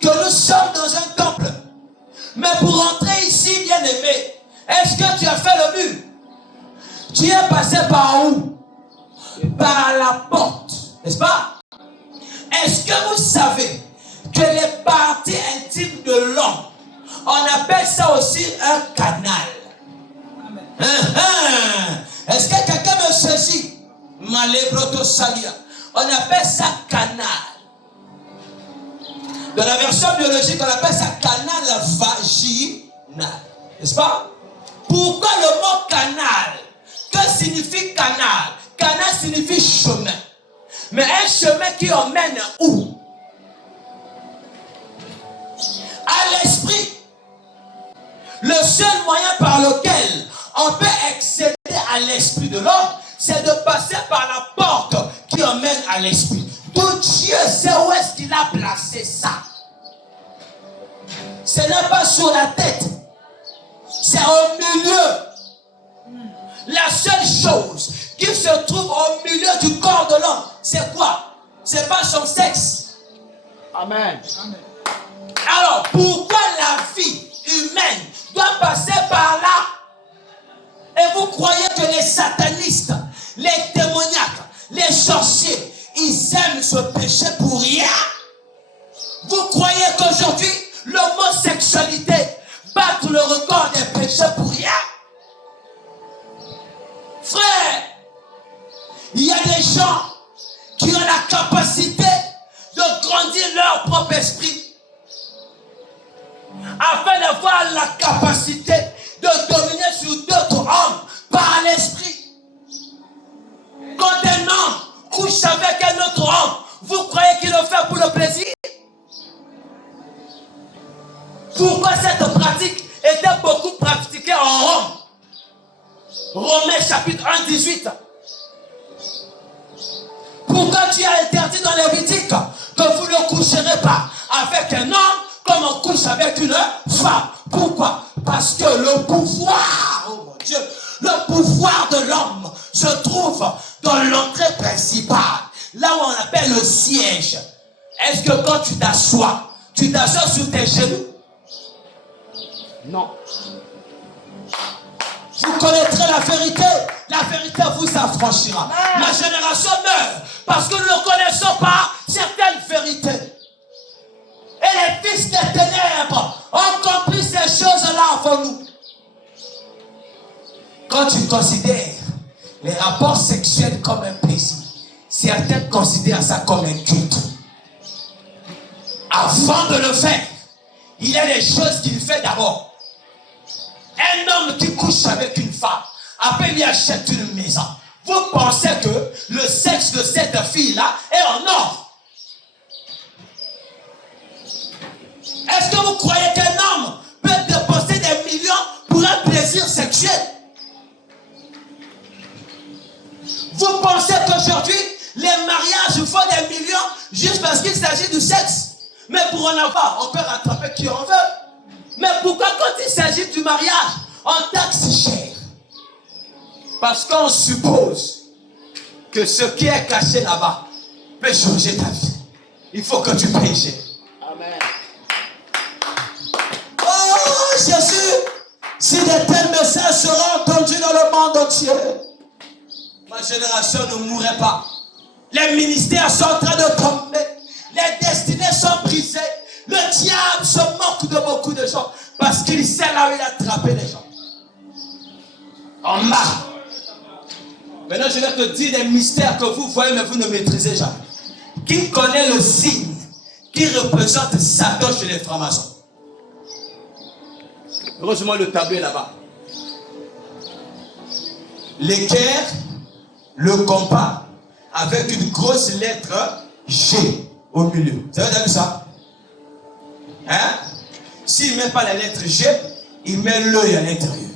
que nous sommes dans un temple. Mais pour entrer ici, bien-aimé, est-ce que tu as fait le mur? qui est passé par où? Par la porte, n'est-ce pas? Est-ce que vous savez que les parties intimes de l'homme, on appelle ça aussi un canal? Est-ce que quelqu'un me saisit? Malébroto Salia. On appelle ça canal. Dans la version biologique, on appelle ça canal vaginal. N'est-ce pas? Pourquoi le mot canal? Que signifie canal? Canal signifie chemin. Mais un chemin qui emmène où? À l'esprit. Le seul moyen par lequel on peut accéder à l'esprit de l'homme, c'est de passer par la porte qui emmène à l'esprit. D'où Dieu sait où est-ce qu'il a placé ça. Ce n'est pas sur la tête. C'est au milieu. La seule chose qui se trouve au milieu du corps de l'homme, c'est quoi? C'est pas son sexe. Amen. Alors, pourquoi la vie humaine doit passer par là? Et vous croyez que les satanistes, les démoniaques, les sorciers, ils aiment ce péché pour rien? Vous croyez qu'aujourd'hui, l'homosexualité bat le record des péchés pour rien? Frère, il y a des gens qui ont la capacité de grandir leur propre esprit afin d'avoir la capacité de dominer sur d'autres hommes par l'esprit. Quand un homme couche avec un autre homme, vous croyez qu'il le fait pour le plaisir? Pourquoi cette pratique était beaucoup pratiquée en Rome? Romains chapitre 1, 18. Pourquoi tu as interdit dans Lévitique que vous ne coucherez pas avec un homme comme on couche avec une femme? Pourquoi? Parce que le pouvoir, oh mon Dieu, le pouvoir de l'homme se trouve dans l'entrée principale, là où on appelle le siège. Est-ce que quand tu t'assois sur tes genoux? Non. Vous connaîtrez la vérité vous affranchira. La génération meurt parce que nous ne connaissons pas certaines vérités. Et les fils des ténèbres ont compris ces choses-là avant nous. Quand tu considères les rapports sexuels comme un plaisir, certains considèrent ça comme un culte. Avant de le faire, il y a des choses qu'il fait d'abord. Un homme qui couche avec une femme, après il achète une maison. Vous pensez que le sexe de cette fille-là est en or? Est-ce que vous croyez qu'un homme peut dépenser des millions pour un plaisir sexuel? Vous pensez qu'aujourd'hui, les mariages font des millions juste parce qu'il s'agit du sexe? Mais pour en avoir, on peut rattraper qui on veut. Mais pourquoi quand il s'agit du mariage, on taxe cher? Parce qu'on suppose que ce qui est caché là-bas peut changer ta vie. Il faut que tu payes cher. Amen. Oh Jésus, si de tels messages seront entendus dans le monde entier, ma génération ne mourrait pas. Les ministères sont en train de tomber. Les destinées sont brisées. Le diable se moque de beaucoup de gens parce qu'il sait là où il a attrapé les gens. En bas. Maintenant, je vais te dire des mystères que vous voyez, mais vous ne maîtrisez jamais. Qui connaît le signe qui représente Satan chez les francs-maçons? Heureusement, le tableau est là-bas. L'équerre, le compas, avec une grosse lettre G au milieu. Vous avez déjà vu ça? Hein? S'il ne met pas la lettre G, il met l'œil à l'intérieur.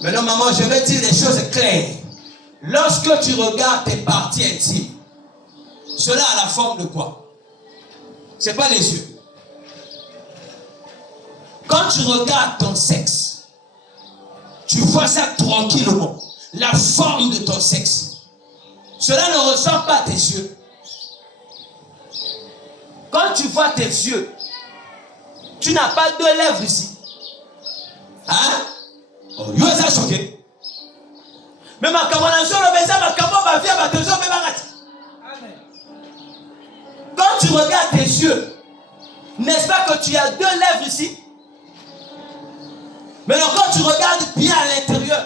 Maintenant, maman, je vais dire des choses claires. Lorsque tu regardes tes parties intimes, cela a la forme de quoi? Ce n'est pas les yeux. Quand tu regardes ton sexe, tu vois ça tranquillement. La forme de ton sexe. Cela ne ressemble pas à tes yeux. Quand tu vois tes yeux, tu n'as pas deux lèvres ici. Hein? Oh, you are choqué. Mais ma camarade, quand tu regardes tes yeux, n'est-ce pas que tu as 2 lèvres ici? Mais quand tu regardes bien à l'intérieur,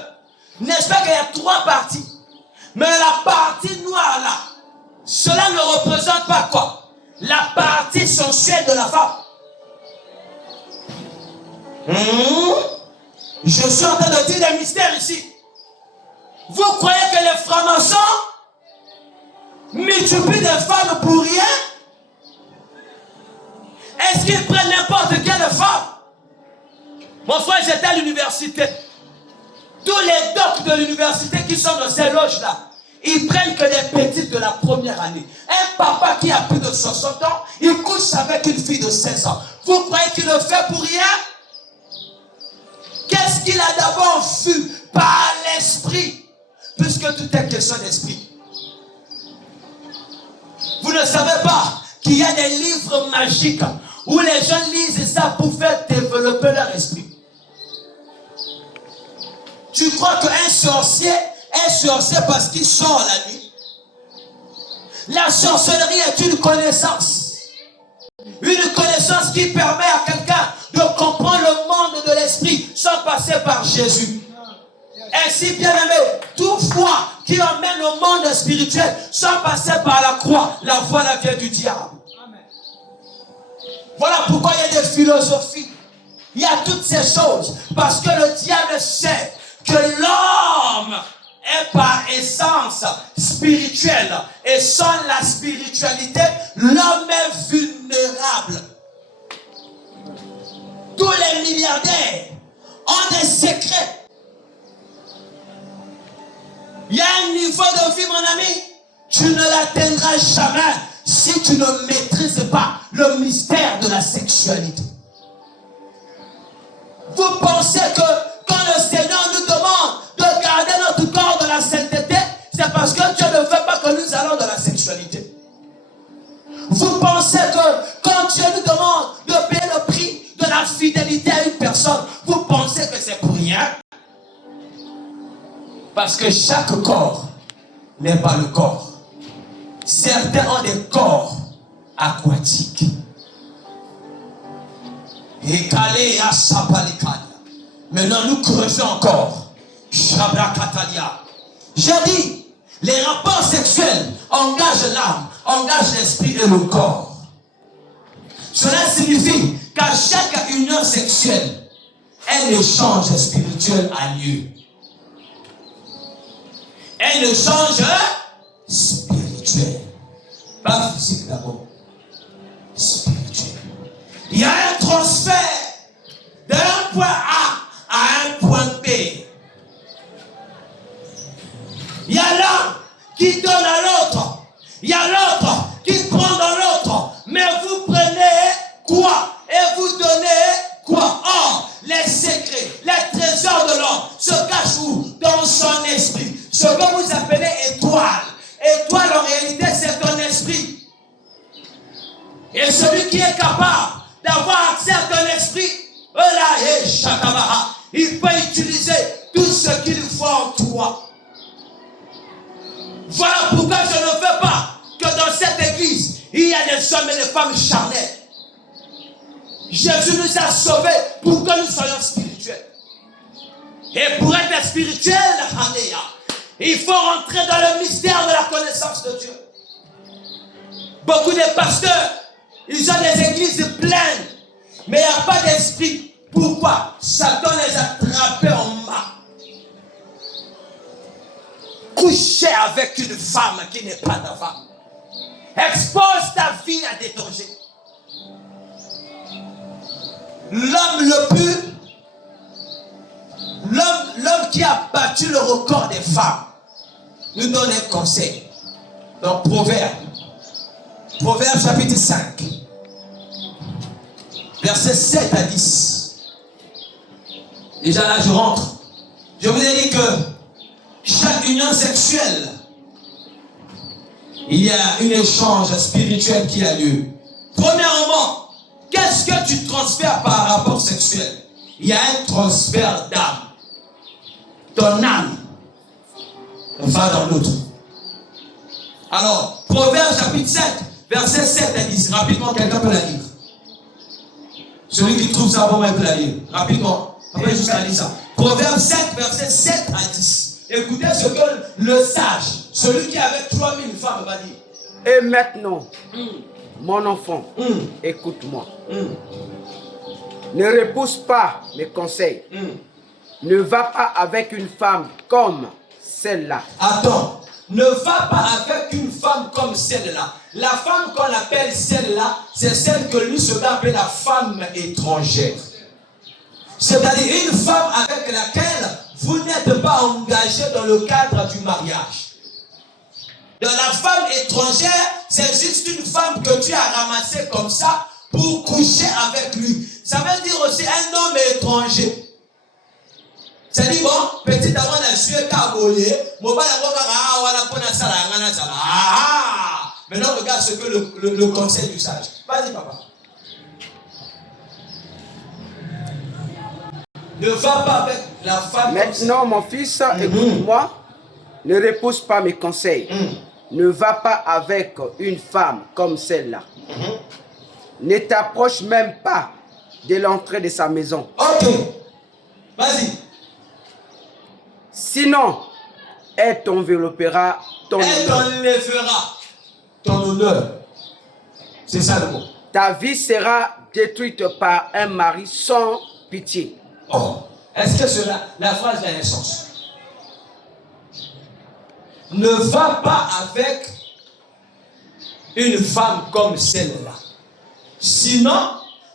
n'est-ce pas qu'il y a 3 parties? Mais la partie noire là, cela ne représente pas quoi? La partie sensuelle de la femme. Je suis en train de dire des mystères ici. Vous croyez que les francs-maçons multiplient des femmes pour rien? Est-ce qu'ils prennent n'importe quelle femme? Mon frère, j'étais à l'université. Tous les docs de l'université qui sont dans ces loges-là, ils prennent que les petites de la première année. Un papa qui a plus de 60 ans, il couche avec une fille de 16 ans. Vous croyez qu'il le fait pour rien? Qu'est-ce qu'il a d'abord vu? Par l'esprit. Puisque tout est question d'esprit. Vous ne savez pas qu'il y a des livres magiques où les gens lisent ça pour faire développer leur esprit. Tu crois qu'un sorcier est sorcier parce qu'il sort la nuit? La sorcellerie est une connaissance. Une connaissance qui permet à quelqu'un de comprendre le monde de l'esprit sans passer par Jésus. Ainsi, bien aimé, toute foi qui emmène au monde spirituel sans passer par la croix, la voie la vient du diable. Voilà pourquoi il y a des philosophies. Il y a toutes ces choses. Parce que le diable sait que l'homme est par essence spirituel. Et sans la spiritualité, l'homme est vulnérable. Tous les milliardaires ont des secrets. Il y a un niveau de vie, mon ami, tu ne l'atteindras jamais si tu ne maîtrises pas le mystère de la sexualité. Vous pensez que quand le Seigneur nous demande de garder notre corps de la sainteté, c'est parce que Dieu ne veut pas que nous allons dans la sexualité. Vous pensez que quand Dieu nous demande de payer le prix de la fidélité à une personne, vous pensez que c'est pour rien? Parce que chaque corps n'est pas le corps. Certains ont des corps aquatiques. Et calé à Sapalikania. Maintenant, nous creusons encore. Shabrakatalia. J'ai dit, les rapports sexuels engagent l'âme, engagent l'esprit et le corps. Cela signifie qu'à chaque union sexuelle, un échange spirituel a lieu. Un échange spirituel. Pas physique d'abord. Spirituel. Il y a un transfert d'un point A à un point B. Il y a l'un qui donne à l'autre. Il y a l'autre qui prend dans l'autre. Mais vous prenez quoi? Et vous donnez quoi? Or, les secrets, les trésors de l'homme se cachent où? Dans son esprit. Ce que vous appelez étoile. Étoile, en réalité, c'est ton esprit. Et celui qui est capable d'avoir accès à ton esprit, il peut utiliser tout ce qu'il voit en toi. Voilà pourquoi je ne veux pas que dans cette église, il y a des hommes et des femmes charnels. Jésus nous a sauvés pour que nous soyons spirituels. Et pour être spirituel, il faut rentrer dans le mystère de la connaissance de Dieu. Beaucoup de pasteurs, ils ont des églises pleines, mais il n'y a pas d'esprit. Pourquoi? Satan les a attrapés en main. Coucher avec une femme qui n'est pas ta femme. Expose ta vie à des dangers. L'homme le plus, l'homme qui a battu le record des femmes, nous donne un conseil. Dans Proverbe chapitre 5, versets 7 à 10. Déjà là, je rentre. Je vous ai dit que chaque union sexuelle, il y a un échange spirituel qui a lieu. Premièrement, qu'est-ce que tu transfères par rapport sexuel? Il y a un transfert d'âme. Ton âme va dans l'autre. Alors, Proverbe chapitre 5, verset 7 à 10. Rapidement, quelqu'un peut la lire. Celui qui trouve ça bon, il peut la lire. Rapidement. Après, jusqu'à lire ça. Proverbe 5, verset 7 à 10. Écoutez ce que le sage, celui qui avait 3000 femmes, va dire. Et maintenant, mon enfant, écoute-moi. Ne repousse pas mes conseils. Ne va pas avec une femme comme celle-là. Attends, ne va pas avec une femme comme celle-là. La femme qu'on appelle celle-là, c'est celle que lui se appelle la femme étrangère. C'est-à-dire une femme avec laquelle vous n'êtes pas engagé dans le cadre du mariage. Donc la femme étrangère, c'est juste une femme que tu as ramassée comme ça pour coucher avec lui. Ça veut dire aussi un homme étranger. C'est-à-dire, bon, petit avant la sué kabolé, maintenant regarde ce que le conseil du sage. Vas-y papa. Ne va pas avec la femme. Maintenant, mon fils, écoute-moi. Ne repousse pas mes conseils. Ne va pas avec une femme comme celle-là. Ne t'approche même pas de l'entrée de sa maison. Ok. Vas-y. Sinon, elle t'enveloppera ton honneur. Elle t'enlèvera ton honneur. C'est ça le mot. Ta vie sera détruite par un mari sans pitié. Oh, est-ce que la phrase a un sens? Ne va pas avec une femme comme celle-là. Sinon,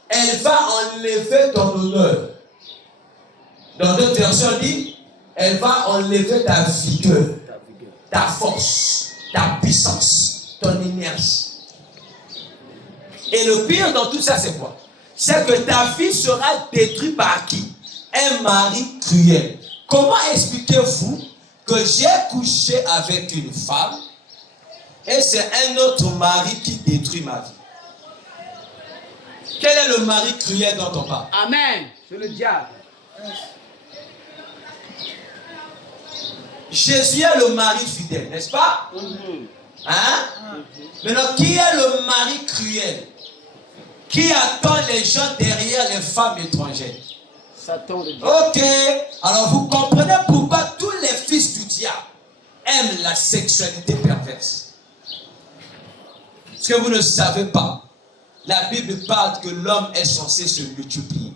elle va enlever ton honneur. Dans d'autres versions, dit, elle va enlever ta vigueur, ta force, ta puissance, ton énergie. Et le pire dans tout ça, c'est quoi? C'est que ta vie sera détruite par qui? Un mari cruel. Comment expliquez-vous que j'ai couché avec une femme et c'est un autre mari qui détruit ma vie? Quel est le mari cruel dont on parle? Amen. C'est le diable. Jésus est le mari fidèle, n'est-ce pas? Hein? Maintenant, qui est le mari cruel? Qui attend les gens derrière les femmes étrangères? Satan le diable. Ok. Alors vous comprenez pourquoi tous les fils du diable aiment la sexualité perverse. Ce que vous ne savez pas, la Bible parle que l'homme est censé se multiplier.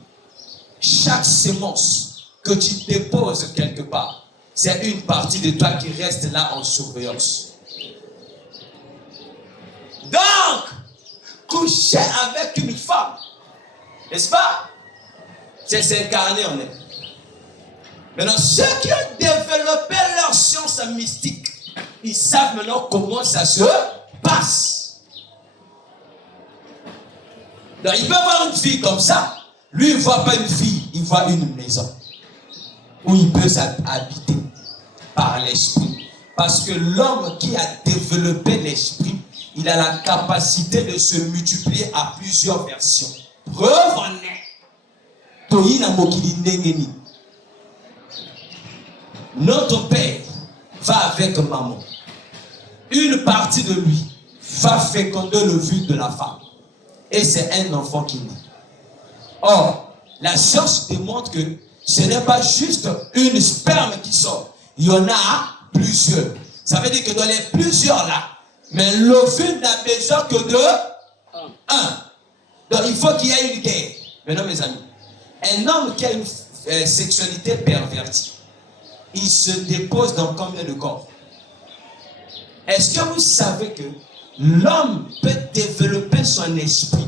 Chaque sémence que tu déposes quelque part, c'est une partie de toi qui reste là en surveillance. Donc, coucher avec une femme, n'est-ce pas? C'est s'incarner en elle. Maintenant, ceux qui ont développé leur science mystique, ils savent maintenant comment ça se passe. Donc, il peut voir une fille comme ça. Lui, il ne voit pas une fille, il voit une maison où il peut s'habiter par l'esprit. Parce que l'homme qui a développé l'esprit, il a la capacité de se multiplier à plusieurs versions. Preuve en est. Notre père va avec maman. Une partie de lui va féconder le vide de la femme. Et c'est un enfant qui naît. Or, la science démontre que ce n'est pas juste une sperme qui sort. Il y en a plusieurs. Ça veut dire que dans les plusieurs là, mais l'ovule n'a besoin que de un. Donc il faut qu'il y ait une guerre. Maintenant mes amis, un homme qui a une sexualité pervertie, il se dépose dans combien de corps? Est-ce que vous savez que l'homme peut développer son esprit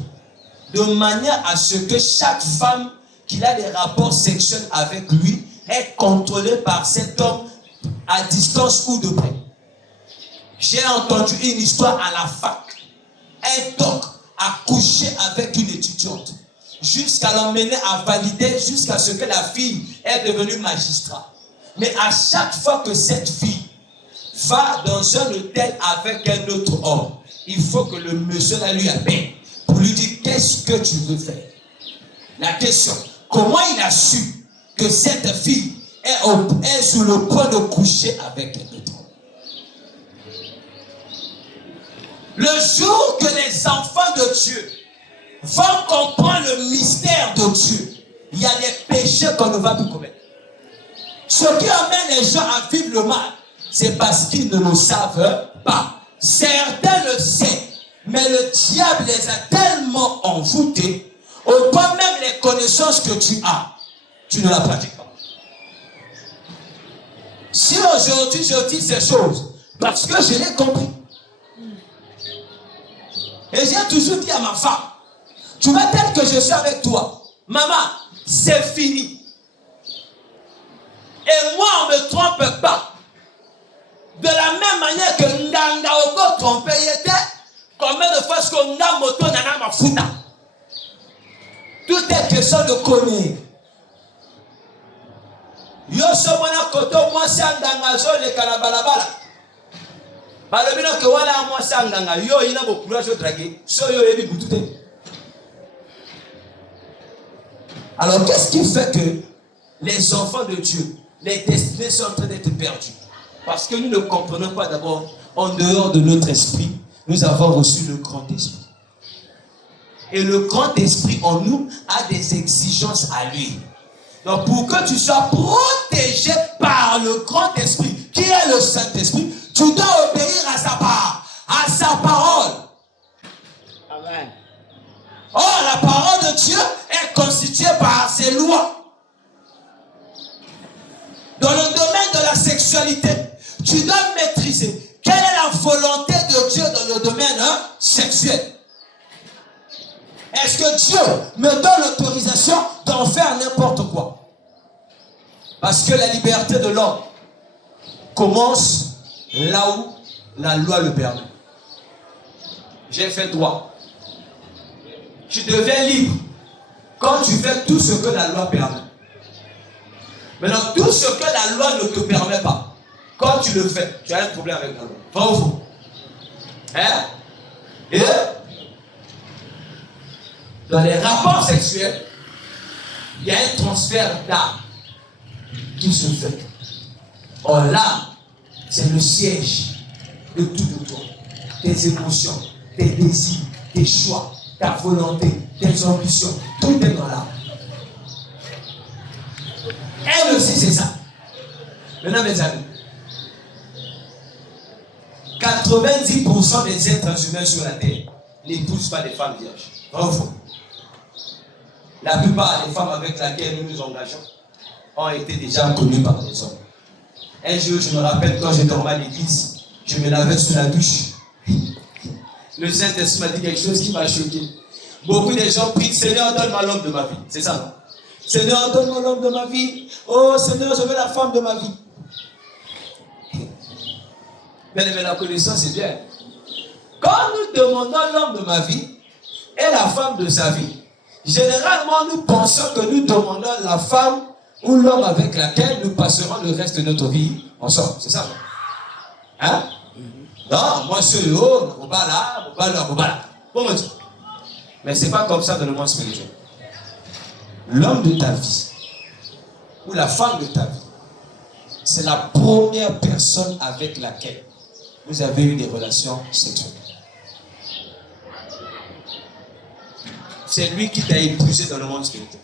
de manière à ce que chaque femme qui a des rapports sexuels avec lui est contrôlée par cet homme à distance ou de près? J'ai entendu une histoire à la fac. Un doc a couché avec une étudiante jusqu'à l'emmener à valider, jusqu'à ce que la fille est devenue magistrat. Mais à chaque fois que cette fille va dans un hôtel avec un autre homme, il faut que le monsieur la lui appelle pour lui dire qu'est-ce que tu veux faire. La question, comment il a su que cette fille est sur le point de coucher avec un autre homme? Le jour que les enfants de Dieu vont comprendre le mystère de Dieu, il y a des péchés qu'on ne va plus commettre. Ce qui amène les gens à vivre le mal, c'est parce qu'ils ne le savent pas. Certains le savent, mais le diable les a tellement envoûtés, au point même les connaissances que tu as, tu ne la pratiques pas. Si aujourd'hui je dis ces choses, parce que je l'ai compris. Et j'ai toujours dit à ma femme, tu vas tel que je suis avec toi, maman, c'est fini. Et moi, on ne me trompe pas. De la même manière que Ndanga Oko trompé était, combien de fois est-ce que Ndanga Moto Nana ma fouta? Tout est question de connaître. Yo somona koto moi sanganga zo le kalabalabala. Balobino ke wala moi sanganga yo ina bo courage au draguer. So yo ebi butute. Alors qu'est-ce qui fait que les enfants de Dieu, les destinées sont en train d'être perdues? Parce que nous ne comprenons pas d'abord, en dehors de notre esprit, nous avons reçu le grand esprit. Et le grand esprit en nous a des exigences à lui. Donc pour que tu sois protégé par le grand esprit, qui est le Saint-Esprit, tu dois obéir à sa parole. Amen. Or, la parole de Dieu est constituée par ses lois. Dans le domaine de la sexualité, tu dois maîtriser quelle est la volonté de Dieu dans le domaine sexuel. Est-ce que Dieu me donne l'autorisation d'en faire n'importe quoi? Parce que la liberté de l'homme commence là où la loi le permet. J'ai fait droit. Tu deviens libre quand tu fais tout ce que la loi permet. Maintenant, tout ce que la loi ne te permet pas, quand tu le fais, tu as un problème avec la loi. Vrai ou faux? Hein? Et dans les rapports sexuels, il y a un transfert d'âme qui se fait. Or l'âme, c'est le siège de tout de toi. Tes émotions, tes désirs, tes choix, ta volonté, tes ambitions, tout est dans l'âme. Elle aussi, c'est ça. Maintenant, mes amis, 90% des êtres humains sur la terre n'épousent pas des femmes vierges. Vrai ou faux? La plupart des femmes avec lesquelles nous nous engageons ont été déjà connues par les hommes. Un jour, je me rappelle quand j'étais en bas à l'église, je me lavais sous la douche. Le Saint-Esprit m'a dit quelque chose qui m'a choqué. Beaucoup de gens prient, Seigneur, donne-moi l'homme de ma vie. C'est ça, non? Seigneur, donne-moi l'homme de ma vie. Oh Seigneur, je veux la femme de ma vie. Mais la connaissance, c'est bien. Quand nous demandons l'homme de ma vie et la femme de sa vie, généralement, nous pensons que nous demandons la femme ou l'homme avec laquelle nous passerons le reste de notre vie ensemble. C'est ça, non? Hein? Non, moi, je suis haut, on va là. Bon, me dire. Mais ce n'est pas comme ça dans le monde spirituel. L'homme de ta vie ou la femme de ta vie, c'est la première personne avec laquelle vous avez eu des relations sexuelles. C'est lui qui t'a épousé dans le monde spirituel.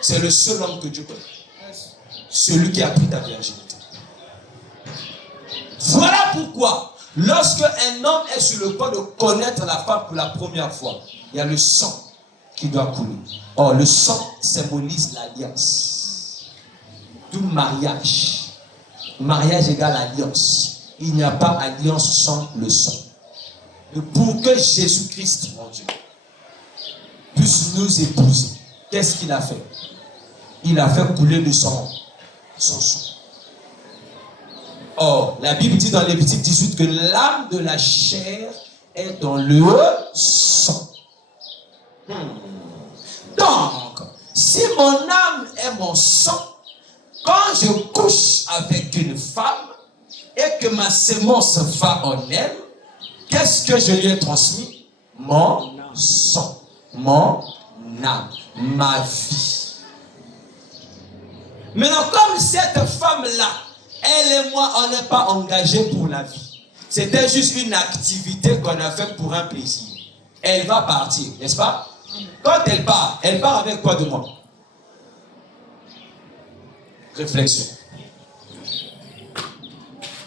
C'est le seul homme que Dieu connaît. Celui qui a pris ta virginité. Voilà pourquoi, lorsque un homme est sur le point de connaître la femme pour la première fois, il y a le sang qui doit couler. Or, le sang symbolise l'alliance. Tout mariage. Mariage égale alliance. Il n'y a pas alliance sans le sang. Et pour que Jésus-Christ, mon Dieu, puisse nous épouser, qu'est-ce qu'il a fait? Il a fait couler de son sang. Or, la Bible dit dans Lévitique 18 que l'âme de la chair est dans le sang. Donc, si mon âme est mon sang, quand je couche avec une femme et que ma sémence va en elle, qu'est-ce que je lui ai transmis? Mon sang, mon âme, ma vie. Maintenant, comme cette femme-là, elle et moi, on n'est pas engagés pour la vie. c'était juste une activité qu'on a faite pour un plaisir. Elle va partir, n'est-ce pas? Quand elle part avec quoi de moi? Réflexion.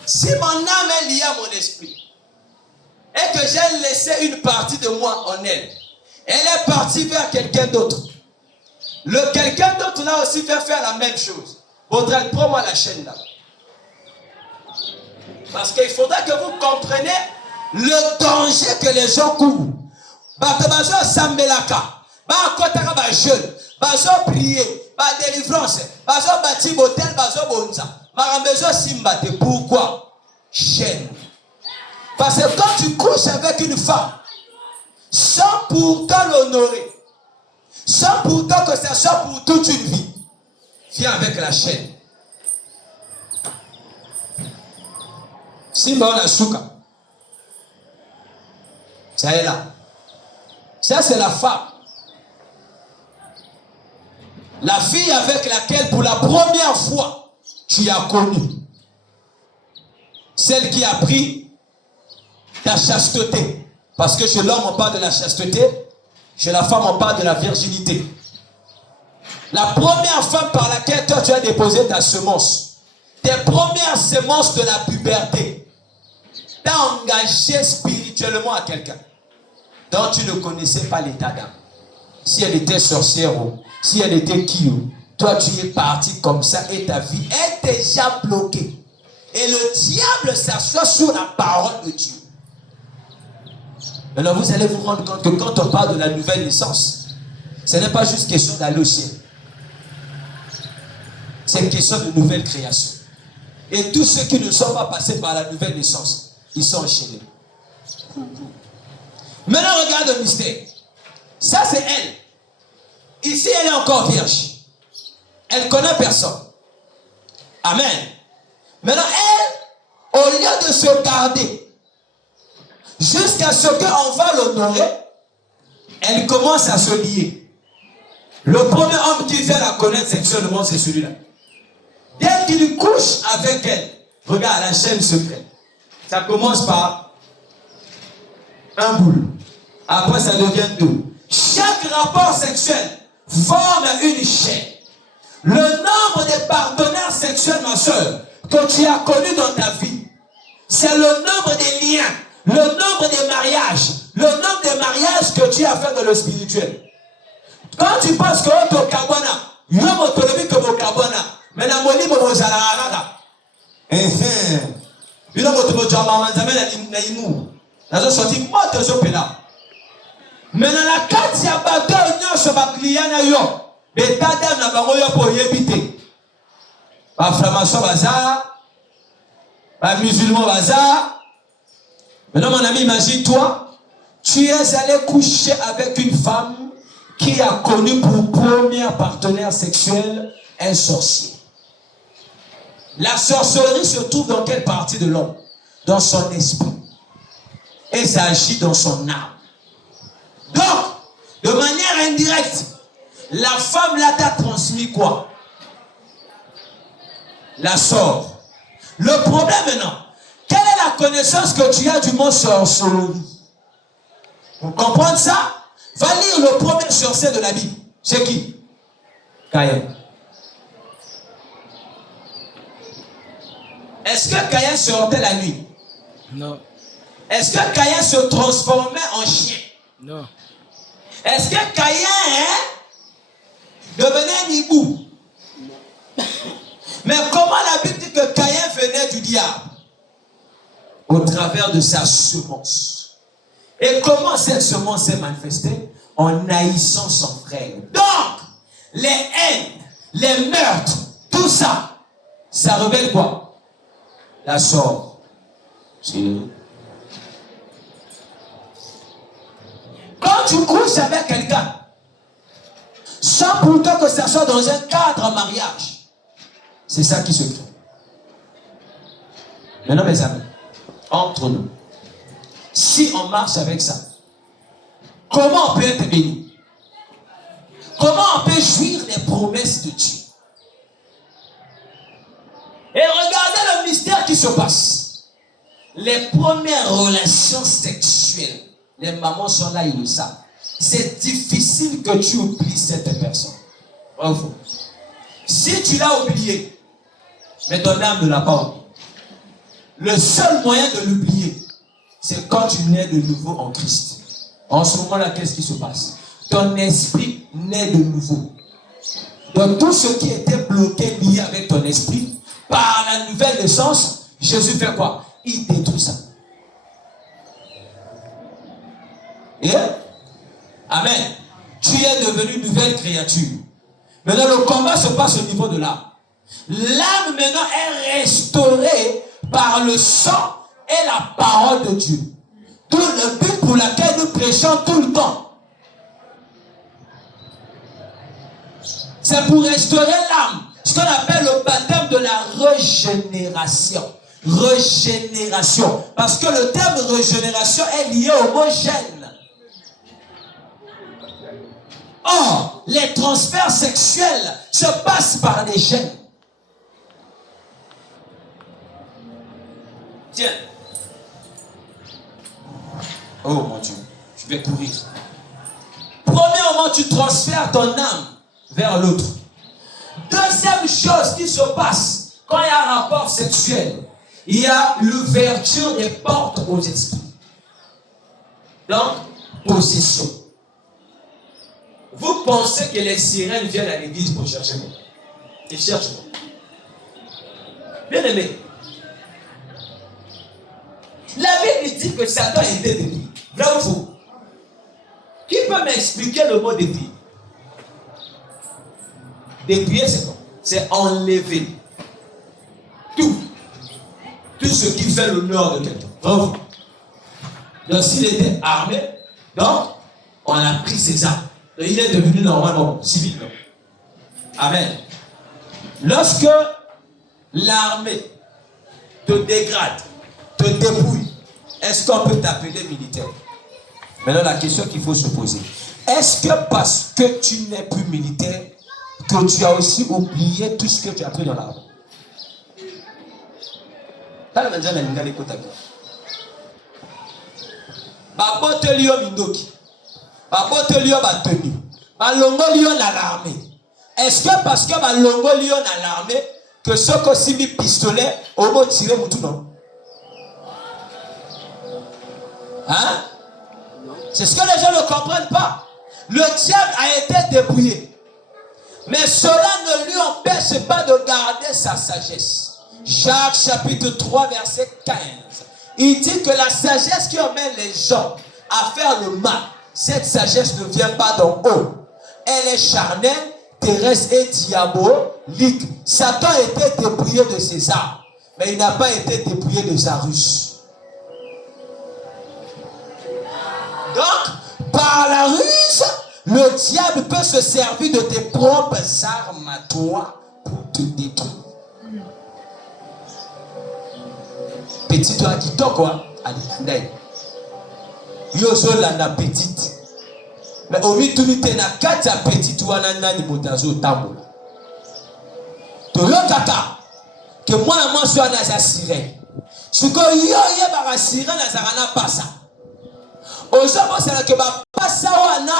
Si mon âme est liée à mon esprit et que j'ai laissé une partie de moi en elle, elle est partie vers quelqu'un d'autre. Le quelqu'un d'autre là aussi fait faire la même chose. Baudrel, prends-moi la chaîne là. Parce qu'il faudra que vous compreniez le danger que les gens courent. Parce que bazo sambelaka, kotaka ba jeune, bazo prier, ba délivrance, bazo bâti hôtel, bazo bonza. Marambezo simbate. Pourquoi? Chaîne. Parce que quand tu couches avec une femme, sans pourtant l'honorer, sans pourtant que ça soit pour toute une vie, viens avec la chaîne. Simba on a souka. Ça est là. Ça c'est la femme. La fille avec laquelle pour la première fois tu as connu. Celle qui a pris ta chasteté. Parce que chez l'homme on parle de la chasteté, chez la femme on parle de la virginité. La première femme par laquelle toi tu as déposé ta semence, tes premières semences de la puberté, t'as engagé spirituellement à quelqu'un dont tu ne connaissais pas l'état d'âme. Si elle était sorcière ou si elle était qui, toi tu es parti comme ça et ta vie est déjà bloquée. Et le diable s'assoit sur la parole de Dieu. Alors vous allez vous rendre compte que quand on parle de la nouvelle naissance, ce n'est pas juste question d'aller au ciel. C'est une question de nouvelle création. Et tous ceux qui ne sont pas passés par la nouvelle naissance, ils sont enchaînés. Maintenant regarde le mystère. Ça c'est elle. Ici elle est encore vierge. Elle ne connaît personne. Amen. Maintenant elle, au lieu de se garder jusqu'à ce qu'on va l'honorer, elle commence à se lier. Le premier homme qui fait la connaître sexuellement, c'est celui-là. Dès qu'il couche avec elle, regarde la chaîne secrète. Ça commence par un boule. Après, ça devient deux. Chaque rapport sexuel forme une chaîne. Le nombre de partenaires sexuels, ma soeur, que tu as connu dans ta vie, c'est le nombre de liens, le nombre de mariages, le nombre de mariages que tu as fait dans le spirituel. Quand tu penses que tu es au Kabana, il y a mon autonomie comme au Kabana, mais dans mon livre, vous allez à il y a mon autonomie comme au mais dans la carte, il y a pas d'union sur ma cliente. Mais ta dame n'a pas eu pour y éviter. La franc-maçon bazar, la musulman bazar. Maintenant, mon ami, imagine-toi, tu es allé coucher avec une femme qui a connu pour premier partenaire sexuel un sorcier. La sorcellerie se trouve dans quelle partie de l'homme? Dans son esprit. Et ça agit dans son âme. Donc, de manière indirecte, la femme là t'a transmis quoi? La sort. Le problème maintenant, quelle est la connaissance que tu as du mot sorcellerie? Pour comprendre ça, va lire le premier sorcier de la Bible. C'est qui? Caïn. Est-ce que Caïn sortait la nuit? Non. Est-ce que Caïn se transformait en chien? Non. Est-ce que Caïn devenait un hibou? Mais comment la Bible dit que Caïn venait du diable? Au travers de sa semence. Et comment cette semence s'est manifestée? En haïssant son frère. Donc, les haines, les meurtres, tout ça, ça révèle quoi? La sorte. Quand tu couches avec quelqu'un, sans pourtant que ça soit dans un cadre mariage, c'est ça qui se crée. Maintenant, mes amis, entre nous, si on marche avec ça, comment on peut être béni? Comment on peut jouir des promesses de Dieu? Et regardez le mystère qui se passe. les premières relations sexuelles, les mamans sont là, ils le savent. C'est difficile que tu oublies cette personne. Bravo. Si tu l'as oublié, mais ton âme ne l'a pas oublié. Le seul moyen de l'oublier, c'est quand tu nais de nouveau en Christ. En ce moment-là, qu'est-ce qui se passe? Ton esprit naît de nouveau. Donc tout ce qui était bloqué, lié avec ton esprit, par la nouvelle naissance, Jésus fait quoi? Il détruit ça. Et amen. Tu es devenu une nouvelle créature. Maintenant, le combat se passe au niveau de l'âme. L'âme maintenant est restaurée par le sang et la parole de Dieu. Tout le but pour lequel nous prêchons tout le temps. C'est pour restaurer l'âme. Ce qu'on appelle le baptême de la régénération. Régénération. Parce que le terme régénération est lié au mot gène. Or, les transferts sexuels se passent par des gènes. Tiens. Oh mon Dieu, je vais courir. Premièrement, tu transfères ton âme vers l'autre. Deuxième chose qui se passe quand il y a un rapport sexuel, il y a l'ouverture des portes aux esprits. Donc, possession. Vous pensez que les sirènes viennent à l'église pour chercher moi? Ils cherchent moi. Bien aimé. La Bible dit que Satan était dépouillé. Vrai ou faux? Qui peut m'expliquer le mot dépouillé? Dépouiller, c'est quoi? C'est enlever tout ce qui fait l'honneur de quelqu'un. Vrai ou faux? Donc s'il était armé, donc on a pris ses armes. Donc il est devenu normalement civil. Donc. Amen. Lorsque l'armée te dégrade, te dépouille, est-ce qu'on peut t'appeler militaire? Maintenant, la question qu'il faut se poser, est-ce que parce que tu n'es plus militaire, que tu as aussi oublié tout ce que tu as appris dans l'armée? Est-ce que parce que balongo lion à l'armée, que ceux qui ont mis pistolet, au mot tirer tout non? Hein? C'est ce que les gens ne comprennent pas. Le diable a été dépouillé. Mais cela ne lui empêche pas de garder sa sagesse. Jacques chapitre 3 verset 15. Il dit que la sagesse qui emmène les gens à faire le mal, cette sagesse ne vient pas d'en haut. Elle est charnelle, terrestre et diabolique. Satan a été dépouillé de ses armes, mais il n'a pas été dépouillé de sa ruse. Donc, par la ruse, le diable peut se servir de tes propres armes à toi pour te détruire. Petit toi qui t'en quoi? Allez, yozo la petite. Mais au milieu de la kata petite wana nani motazo tambo. To yo kaka que moi je suis un sirène. Ce que yo ba sirène na pasa. Ozobo c'est que ba pasa wana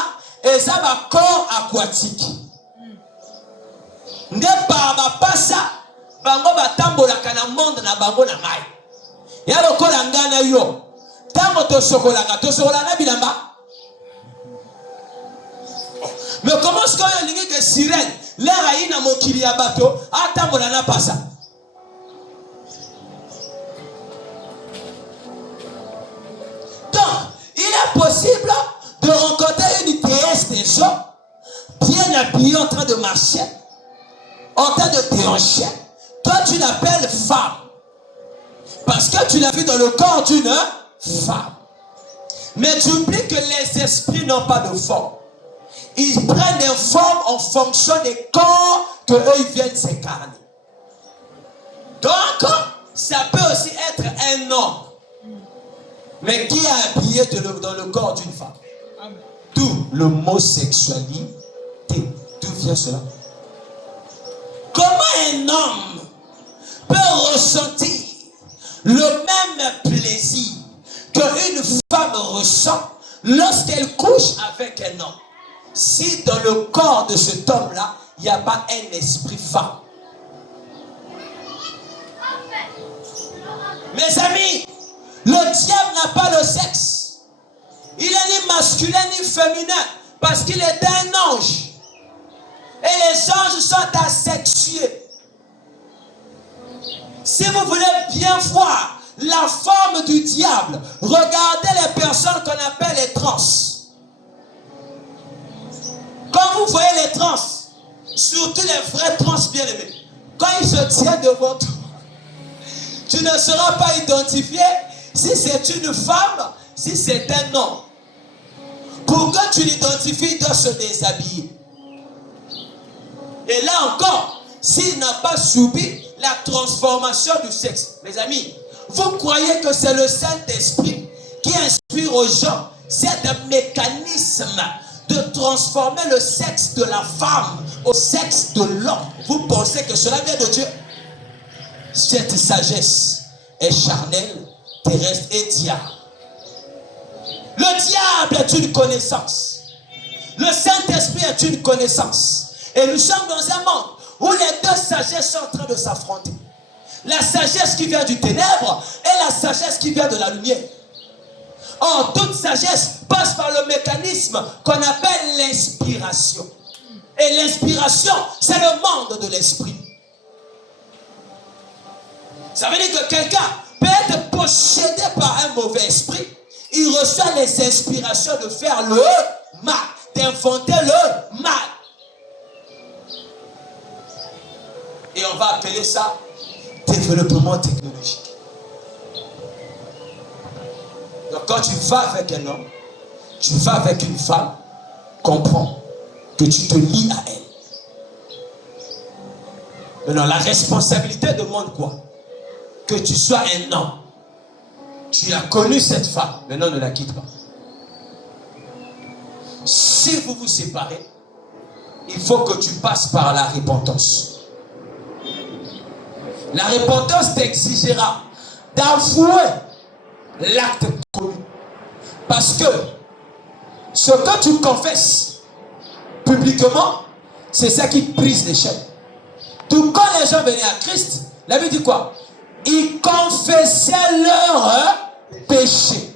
eza ba corps aquatique. Nde ba pasa bango ba tambola kana monde na bango na mai. Ya lokola ngana yo. Tango to sokola na bilamba. Mais comment est-ce qu'on dit que sirène, l'air a une mokili à bateau, attends, on n'a pas ça. Donc, il est possible de rencontrer une déesse des gens, bien habillée en train de marcher, en train de déhancher. Toi, tu l'appelles femme. Parce que tu l'as vu dans le corps d'une femme. Mais tu oublies que les esprits n'ont pas de forme. Ils prennent des formes en fonction des corps que eux ils viennent s'incarner. Donc, ça peut aussi être un homme, mais qui est habillé dans le corps d'une femme. Tout l'homosexualité, d'où vient cela? Comment un homme peut ressentir le même plaisir qu'une femme ressent lorsqu'elle couche avec un homme, si dans le corps de cet homme-là, il n'y a pas un esprit femme. Mes amis, le diable n'a pas le sexe. Il n'est ni masculin ni féminin parce qu'il est un ange. Et les anges sont asexués. Si vous voulez bien voir la forme du diable, regardez les personnes qu'on appelle les trans. Quand vous voyez les trans, surtout les vrais trans bien-aimés, quand ils se tiennent devant toi, tu ne seras pas identifié si c'est une femme, si c'est un homme. Pour que tu l'identifies, il doit se déshabiller. Et là encore, s'il n'a pas subi la transformation du sexe, mes amis, vous croyez que c'est le Saint-Esprit qui inspire aux gens cet mécanisme de transformer le sexe de la femme au sexe de l'homme? Vous pensez que cela vient de Dieu? Cette sagesse est charnelle, terrestre et diable. Le diable est une connaissance. Le Saint-Esprit est une connaissance. Et nous sommes dans un monde où les deux sagesses sont en train de s'affronter. La sagesse qui vient du ténèbre et la sagesse qui vient de la lumière. Or, toute sagesse passe par le mécanisme qu'on appelle l'inspiration. Et l'inspiration, c'est le monde de l'esprit. Ça veut dire que quelqu'un peut être possédé par un mauvais esprit. Il reçoit les inspirations de faire le mal, d'inventer le mal. Et on va appeler ça développement technologique. Donc quand tu vas avec un homme, tu vas avec une femme, comprends que tu te lies à elle. Maintenant, la responsabilité demande quoi? Que tu sois un homme. Tu as connu cette femme, maintenant ne la quitte pas. Si vous vous séparez, il faut que tu passes par la repentance. La repentance t'exigera d'avouer l'acte commis. Parce que ce que tu confesses publiquement, c'est ça qui brise les chaînes. Tout quand les gens venaient à Christ, la Bible dit quoi? Ils confessaient leurs péchés.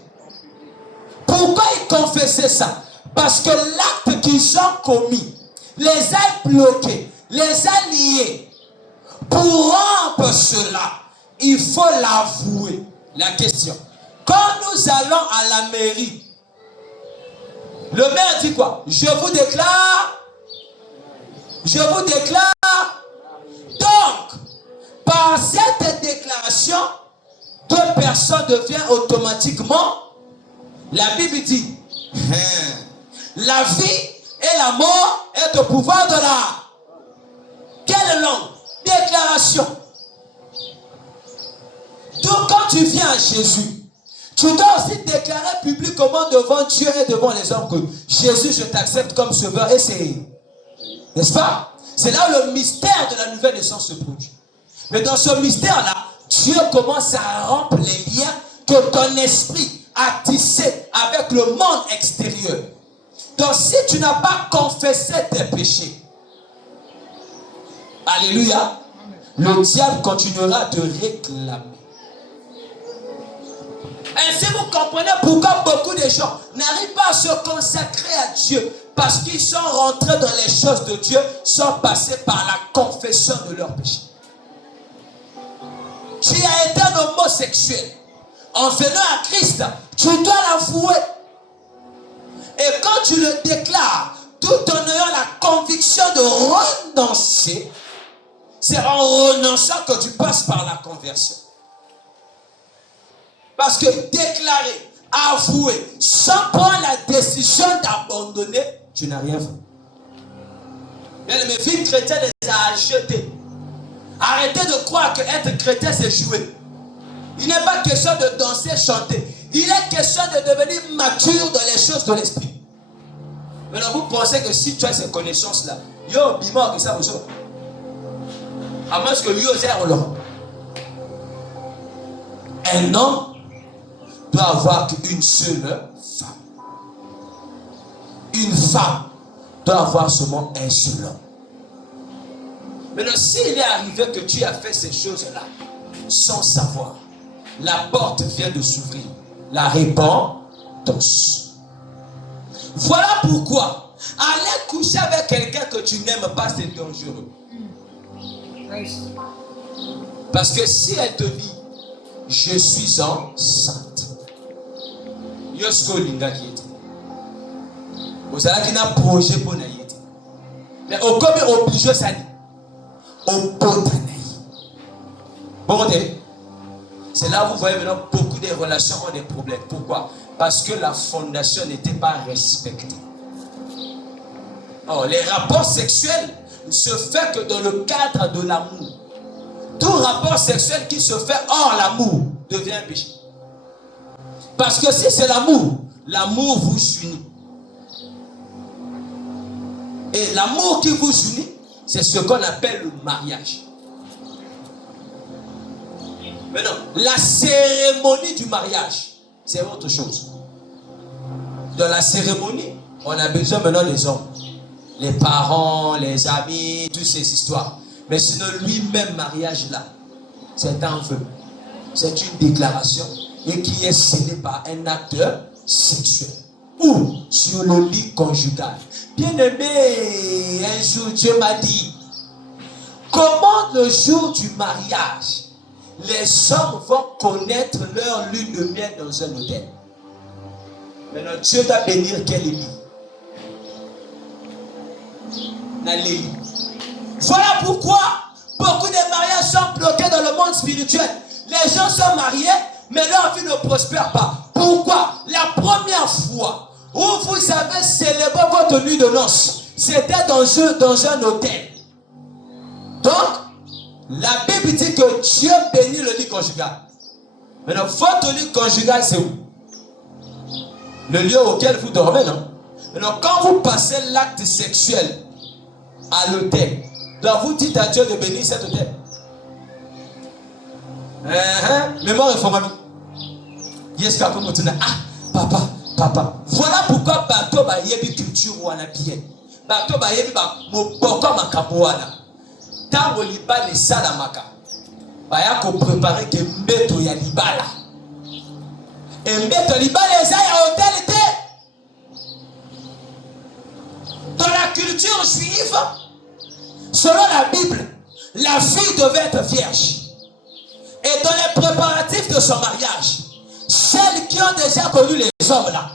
Pourquoi ils confessaient ça? Parce que l'acte qu'ils ont commis les a bloqués, les a liés. Pour rompre cela, il faut l'avouer. La question. Quand nous allons à la mairie, le maire dit quoi? Je vous déclare. Donc, par cette déclaration, deux personnes deviennent automatiquement, la Bible dit, la vie et la mort est au pouvoir de la. Quelle langue? Déclaration. Donc quand tu viens à Jésus, tu dois aussi déclarer publiquement devant Dieu et devant les hommes que Jésus, je t'accepte comme sauveur. Et c'est, n'est-ce pas? C'est là où le mystère de la nouvelle naissance se produit. Mais dans ce mystère-là, Dieu commence à rompre les liens que ton esprit a tissés avec le monde extérieur. Donc si tu n'as pas confessé tes péchés, alléluia, le diable continuera de réclamer. Ainsi vous comprenez pourquoi beaucoup de gens n'arrivent pas à se consacrer à Dieu, parce qu'ils sont rentrés dans les choses de Dieu sans passer par la confession de leurs péchés. Tu as été un homosexuel. En venant à Christ, tu dois l'avouer. Et quand tu le déclares, tout en ayant la conviction de renoncer, c'est en renonçant que tu passes par la conversion. Parce que déclarer, avouer, sans prendre la décision d'abandonner, tu n'as rien fait. Bien, mes filles chrétiennes les a jetés. Arrêtez de croire que être chrétien c'est jouer. Il n'est pas question de danser, chanter. Il est question de devenir mature dans les choses de l'esprit. Maintenant, vous pensez que si tu as ces connaissances-là, yo, bimor, que ça vous sauve. À moins que lui osait en l'homme. Un homme doit avoir qu'une seule femme. Une femme doit avoir seulement un seul homme. Maintenant, s'il est arrivé que tu as fait ces choses-là, sans savoir, la porte vient de s'ouvrir. La repentance. Voilà pourquoi aller coucher avec quelqu'un que tu n'aimes pas, c'est dangereux. Parce que si elle te dit, je suis enceinte, Yosko Linga qui était. Vous avez un projet pour naïe. Mais au comme obligé ça dit, au potanaï. Bon, c'est là où vous voyez maintenant beaucoup de relations ont des problèmes. Pourquoi? Parce que la fondation n'était pas respectée. Oh, les rapports sexuels se font que dans le cadre de l'amour. Tout rapport sexuel qui se fait hors l'amour devient un péché. Parce que si c'est l'amour, l'amour vous unit. Et l'amour qui vous unit, c'est ce qu'on appelle le mariage. Maintenant, la cérémonie du mariage, c'est autre chose. Dans la cérémonie, on a besoin maintenant des hommes. Les parents, les amis, toutes ces histoires. Mais sinon, lui-même, mariage là, c'est un vœu. C'est une déclaration et qui est scellée par un acte sexuel. Ou sur le lit conjugal. Bien-aimé, un jour, Dieu m'a dit, comment le jour du mariage, les hommes vont connaître leur lune de miel dans un hôtel. Maintenant, Dieu doit bénir quel lit. Voilà pourquoi beaucoup de mariages sont bloqués dans le monde spirituel. Les gens sont mariés, mais leur vie ne prospère pas. Pourquoi? La première fois où vous avez célébré votre nuit de noces, c'était dans un hôtel. Donc, la Bible dit que Dieu bénit le lit conjugal. Maintenant, votre lit conjugal, c'est où? Le lieu auquel vous dormez, non? Maintenant, quand vous passez l'acte sexuel à l'hôtel, donc vous dites à Dieu de bénir cet hôtel. Mémoire informatique. Yes, ah, papa. Voilà pourquoi bateau ba yebi culture wana bien. Bateau ba yebi ba moboko makaboana. Tango libala salamaka. Ba ya ko préparer que mbeto ya libala. Et mbeto libala eza ya hôtel té. Dans la culture juive, selon la Bible, la fille devait être vierge. Et dans les préparatifs de son mariage, celles qui ont déjà connu les hommes là,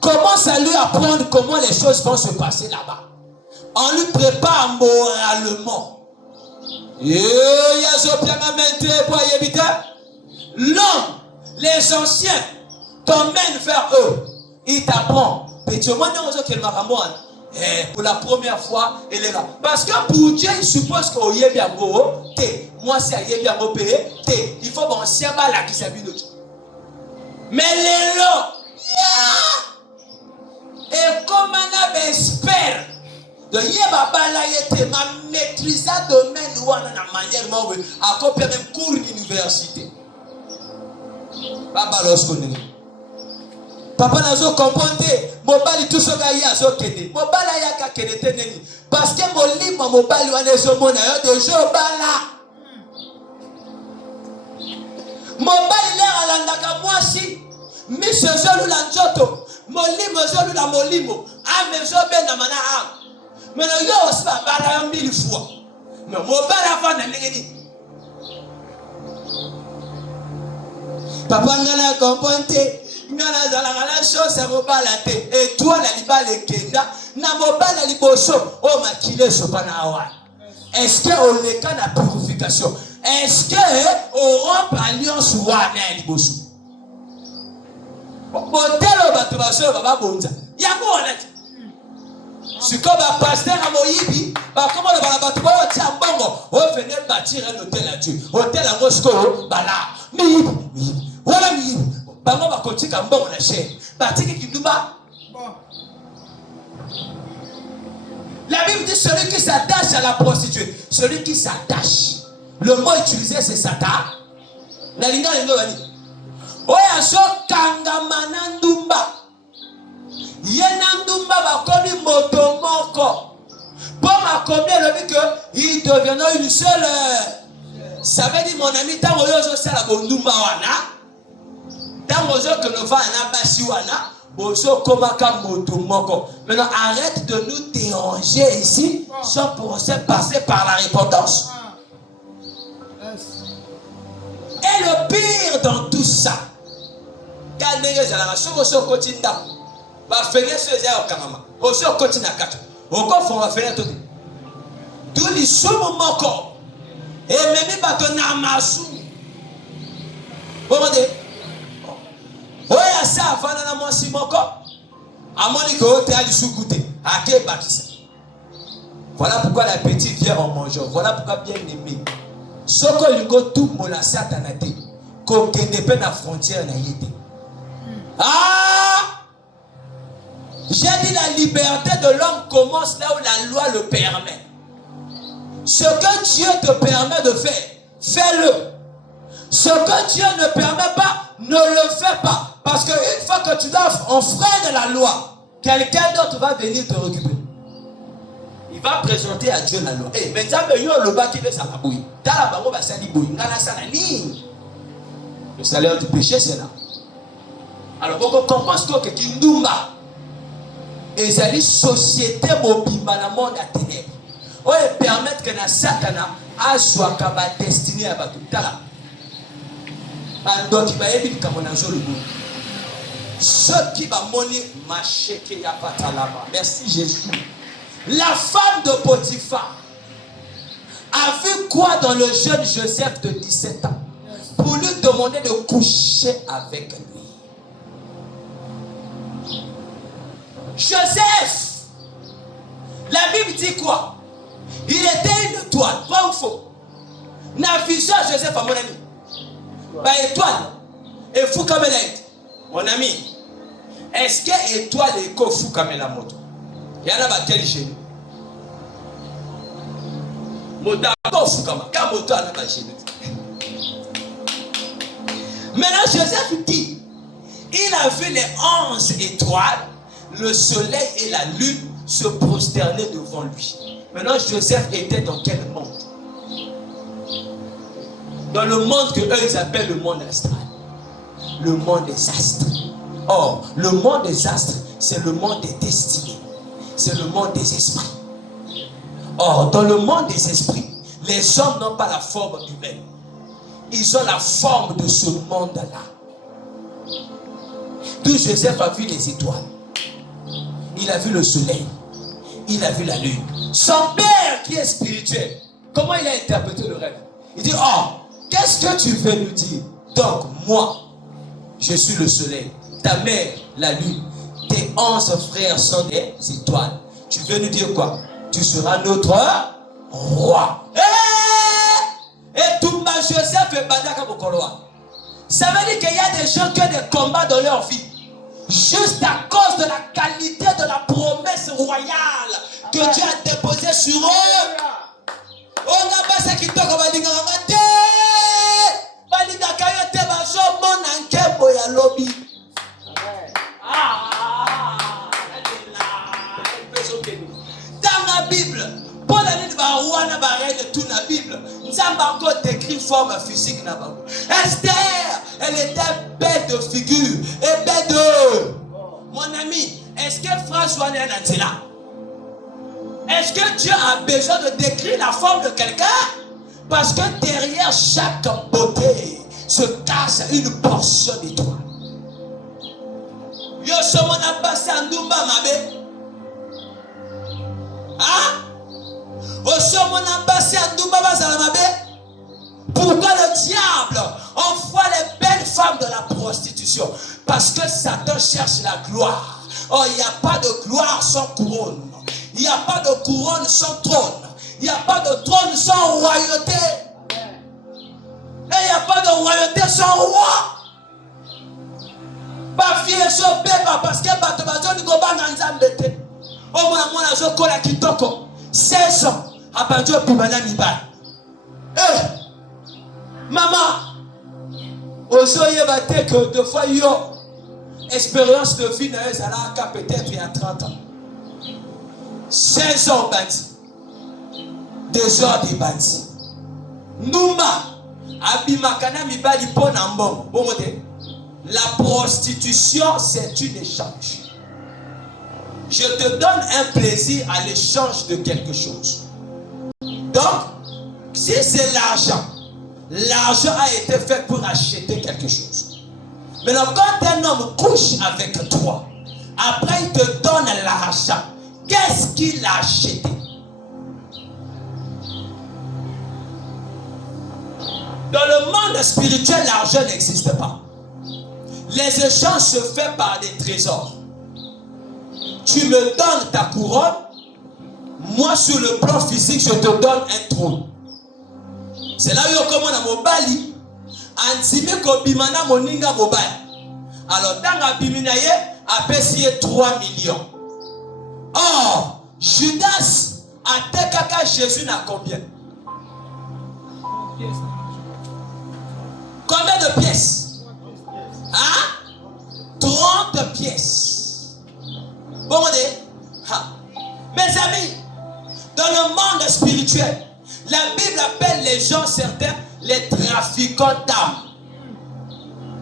commencent à lui apprendre comment les choses vont se passer là-bas. On lui prépare moralement. L'homme, les anciens, t'emmènent vers eux. Ils t'apprennent. Pour la première fois, elle est là. Parce que pour Dieu, il suppose qu'il y a moi, c'est il faut qu'on s'y là qui s'habille de Dieu. Mais les lots, et comme on espère, de Yébabala était ma maîtrise domaine ou en manière mauvaise, à copier même cours d'université. Papa, lorsqu'on est. Papa n'a pas compris, mobile tout ce gars y a zo kene. Mobile y a ka kene teneni. Parce que mon livre mobile on est zo mona yo de jour bala. Mobile l'air alandaka moi si. Monsieur Zolu la njoto. Molimo Zolu la molimo. Ah mais zo ben na mana am. Mais yo aussi ba bala 1000 fois. Mais mobile avant na ngeni. Papa ngana comprendre. Et toi la libale kenda na mobala liboso o makile sopana awa. Est-ce que on est qu'à la purification? Est-ce que on rompt alliance wana liboso? Botelo bato baso baba bonza. Yango wana. C'est comme un pasteur à Moïbi, comment le balabato ba tia bongo, on venait bâtir un hôtel à Dieu. Hôtel à Moscou, bala. Mi voilà mi. Bango ba kotika mbongo na chair. Batiki kiduma. La Bible dit celui qui s'attache à la prostituée, celui qui s'attache. Le mot utilisé c'est Satan. Na linga lingo bani. oya so kangama na ndumba yena ndumba bakomi moto moko pour m'accomplir le but que il deviendra une seule. Ça veut dire mon ami tant oyo so la bondumba wana tant oyo que nous va na basi wana bozo komaka moto moko. Maintenant arrête de nous déranger ici sans pour se passer par la repentance. Et le pire dans tout ça, quand les gens sont continue va faire ce zéro kamama. Aussi continue à quatre. Encore faut va faire tout. Tout les somme moko. Et même bato na masu. Comment dire? Oya ça va na moi si moko. Amoni ko te ali soukoute. Ake bakisa. Voilà pourquoi l'appétit vient en mangeant. Voilà pourquoi bien aimé. Soko lingo tout mola satanate. Ko kende pe na frontière na yete. Ah! J'ai dit la liberté de l'homme commence là où la loi le permet. Ce que Dieu te permet de faire, fais-le. Ce que Dieu ne permet pas, ne le fais pas. Parce qu'une fois que tu dois enfreindre la loi, quelqu'un d'autre va venir te récupérer. Il va présenter à Dieu la loi. Eh, mais le bas qui veut ça va bouillir. Le salaire du péché, c'est là. Alors, vous comprenez que tu ndumba. Et c'est une société mobimba dans le monde à ténèbres. On permettre que na Satana a soit kaba destiné à battre. Tala. Donc il va éviter comme on a joué le bout. Ce qui va monter macheke ya patalaba. Merci Jésus. La femme de Potiphar a vu quoi dans le jeune Joseph de 17 ans pour lui demander de coucher avec lui. Joseph, la Bible dit quoi? Il était une étoile, vrai ou faux? N'a vision Joseph à mon ami. Bah étoile, et fou comme elle est. Mon ami, est-ce que étoile est fou comme la moto? Il y en a pas tel chez nous. Moto fou comme quand moto n'a pas chez nous. Maintenant Joseph dit, il a vu les 11 étoiles. Le soleil et la lune se prosternaient devant lui. Maintenant, Joseph était dans quel monde? Dans le monde que eux ils appellent le monde astral. Le monde des astres. Or, le monde des astres, c'est le monde des destinées. C'est le monde des esprits. Or, dans le monde des esprits, les hommes n'ont pas la forme humaine. Ils ont la forme de ce monde-là. D'où Joseph a vu les étoiles. Il a vu le soleil. Il a vu la lune. Son père qui est spirituel, comment il a interprété le rêve? Il dit, oh, qu'est-ce que tu veux nous dire? Donc, moi, je suis le soleil. Ta mère, la lune. Tes 11 frères sont des étoiles. Tu veux nous dire quoi? Tu seras notre roi. Et tout ma Joseph et Badaka Bokoloa. Ça veut dire qu'il y a des gens qui ont des combats dans leur vie. Juste à cause de la qualité de la promesse royale que Dieu a déposée sur eux. On n'a pas ce qui toque à Badinga. Badinga Kayote Bajo Monankebo ya lobby. Dans la Bible, pour la Bible, on a de tout la Bible. Nous avons décrit forme physique. Esther, elle était belle de figure et belle de. Mon ami, est-ce que François est là? Est-ce que Dieu a besoin de décrire la forme de quelqu'un? Parce que derrière chaque beauté se cache une portion d'étoile. Yo sommes en passé en Dumba Mabe. Hein? Au sommet on a passé à Dumba Mabe. Pourquoi le diable envoie les belles femmes de la prostitution? Parce que Satan cherche la gloire. Oh, il n'y a pas de gloire sans couronne. Il n'y a pas de couronne sans trône. Il n'y a pas de trône sans royauté. Et il n'y a pas de royauté sans roi. Pas fier sur Beba parce que Batobazo ni goba nanzambete. Oh mon azo kola kitoko. 16 ans. Abadio pimana miba. Maman. Ozoyeba te que deux fois yo expérience de vie na ezalaka peut-être il y a 30 ans. 16 ans bâti. 2 heures de bâti. Nouma abimakana mibali pona mbongo. Bongo te. La prostitution c'est une échange. Je te donne un plaisir à l'échange de quelque chose. Donc, si c'est l'argent, l'argent a été fait pour acheter quelque chose. Maintenant, quand un homme couche avec toi, après il te donne l'argent, qu'est-ce qu'il a acheté? Dans le monde spirituel, l'argent n'existe pas. Les échanges se font par des trésors. Tu me donnes ta couronne, moi sur le plan physique, je te donne un trône. C'est là où on commence à mobali. Antime kobimana moninga mobile. Alors, dans la biminaye, a payé 3 millions. Or, Judas a tekaka Jésus n'a combien? Combien de pièces? Hein? 30 pièces. Bon, mes amis, dans le monde spirituel, la Bible appelle les gens certains les trafiquants d'âmes.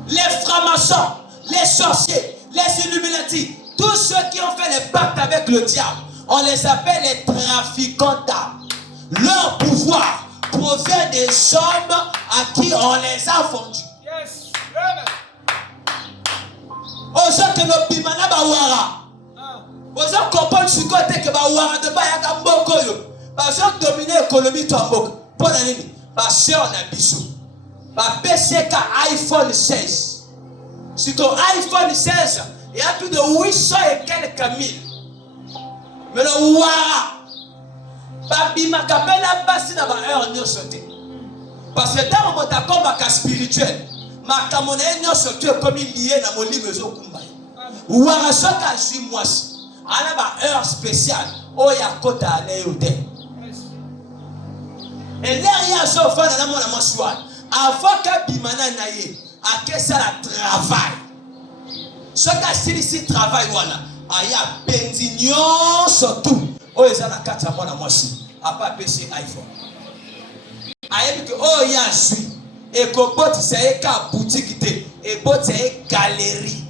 Les francs-maçons, les sorciers, les illuminati, tous ceux qui ont fait les pactes avec le diable, on les appelle les trafiquants d'âmes. Leur pouvoir provient des hommes à qui on les a vendus. Yes. Aux gens que nos bimana bawara. Aux gens comprennent ce côté que bawara de bayaka mboko yo. Parce que dominer l'économie to mboko. Pour la nini. Parce que on a bisou. Parce que PCK iPhone 16. Sur ton iPhone 16, il y a plus de 800 et quelques mille. Mais le wara. Babima kapela basi na ba heure nyo sauté. Parce que dans mon combat spirituel, ma kamone nyo sauté comme lié na moli bezo kumba. Wara soka suis moi. Ana ba heure spéciale oya kota ale yote. Et derrière ça fa na mona moswa. Avant que bimana naye, a que ça la travail. Soka si travail wana, aya bendignon surtout. Oh, ils ont la carte à moi, moi aussi. À pas PC iPhone. Aïe, que oh, il y a un suis. Et que bot, c'est une boutique. Et bot, c'est une galerie.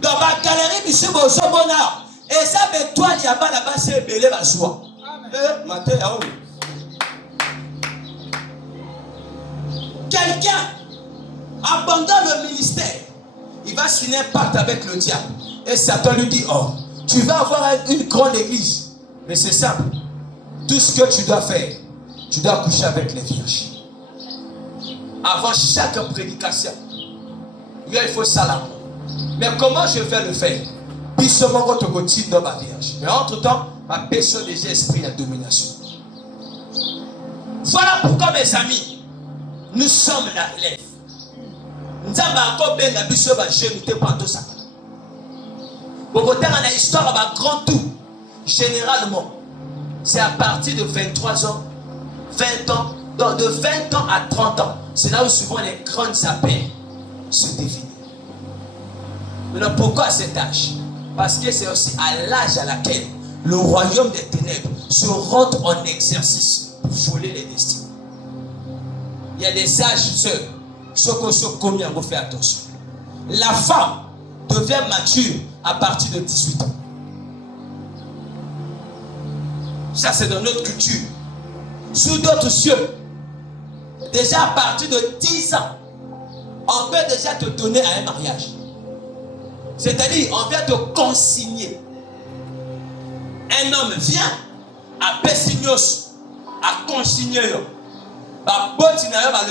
Dans ma galerie, monsieur Bozobona. Et ça, mais toi, il y a pas là-bas, c'est belé ma joie. Matin, quelqu'un abandonne le ministère. Il va signer un pacte avec le diable. Et Satan lui dit, oh, tu vas avoir une grande église. Mais c'est simple. Tout ce que tu dois faire, tu dois coucher avec les vierges. Avant chaque prédication, il faut ça. Mais comment je vais le faire? Puis seulement quand on continue dans ma vierge. Mais entre-temps, ma personne déjà esprit de domination. Voilà pourquoi, mes amis, nous sommes la relève. Nous avons encore bien la bise de jeune pendant ça. Pour vous dire une histoire à grand tout. Généralement, c'est à partir de 23 ans, 20 ans, donc de 20 ans à 30 ans. C'est là où souvent les grandes appels se définissent. Maintenant, pourquoi cet âge? Parce que c'est aussi à l'âge à laquelle le royaume des ténèbres se rentre en exercice pour voler les destinées. Il y a des âges, sœurs, ceux combien vous faites attention. La femme devient mature à partir de 18 ans. Ça, c'est dans notre culture. Sous d'autres cieux, déjà à partir de 10 ans, on peut déjà te donner à un mariage. C'est-à-dire, on vient te consigner. Un homme vient à Pessignos, à consigner. Le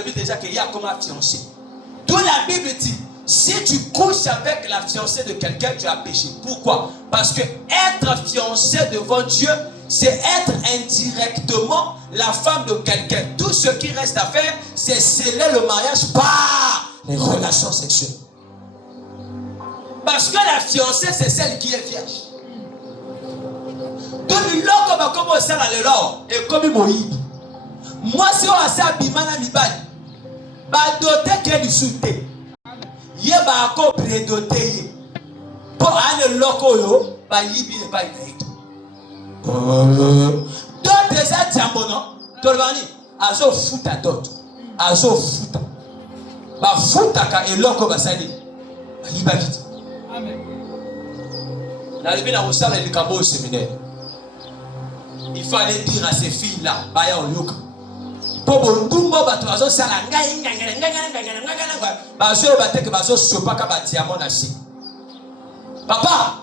but déjà qu'il y a comme un fiancé. D'où la Bible dit, si tu couches avec la fiancée de quelqu'un, tu as péché. Pourquoi? Parce que être fiancé devant Dieu, c'est être indirectement la femme de quelqu'un. Tout ce qui reste à faire, c'est sceller le mariage par les relations sexuelles. Parce que la fiancée, c'est celle qui est vierge. Donc, l'homme va commencer à l'or et comme Moïse. Moi, si on a ça, Bimana Mibali. ba doté que du souté ye ba ko prédoté pour aller loko yo ba yibi ne ba inaito d'autres ça tiambono tolbani azo futa d'autres azo futa ba futa ka eloko basali yiba kiti amen la lebi na osala likambo au séminaire il fallait dire à ces filles là baya oyoka pour bontumbo bato bazo sala ngai bazo bateke bazo sopaka ba diamant na si papa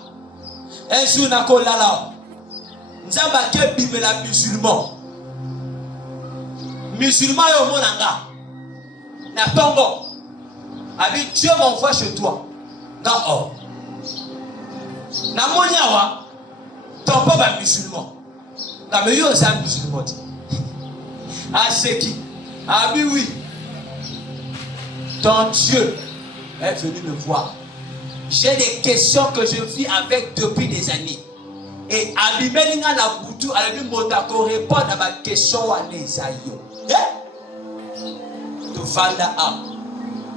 un jour na ko lala nzamba ke bimela musulman yo monanga na tongo abi Dieu m'envoie chez toi dans or na moniawa ton papa musulman na me yo za musulman ah c'est qui ah oui ton Dieu est venu me voir. J'ai des questions que je vis avec depuis des années. Et Abimelinga la boutou, Alabi Motako répond à ma question à Nezayo. Tu fanda a.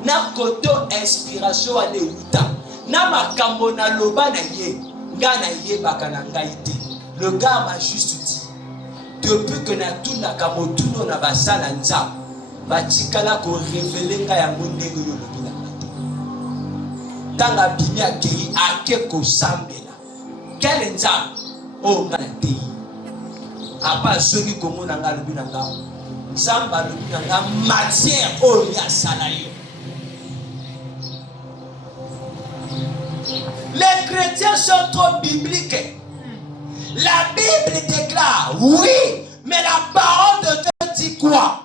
Na koto inspiration à Neuta. Na makambo na loba na ye. Nga na ye bakana ngaite. Le gars m'a juste dit. Depuis que na tout na kamotuno na basala nza. Batikala ko révéler nga ya mondego yo lobina. Tanga bimi akei akeko sambela. Quel nza o nga tei. Apa soki komona nga lobina nga. Nzamba lobina nga matière o ya sala yo. Les chrétiens sont trop bibliques. La Bible déclare, oui, mais la parole de Dieu dit quoi?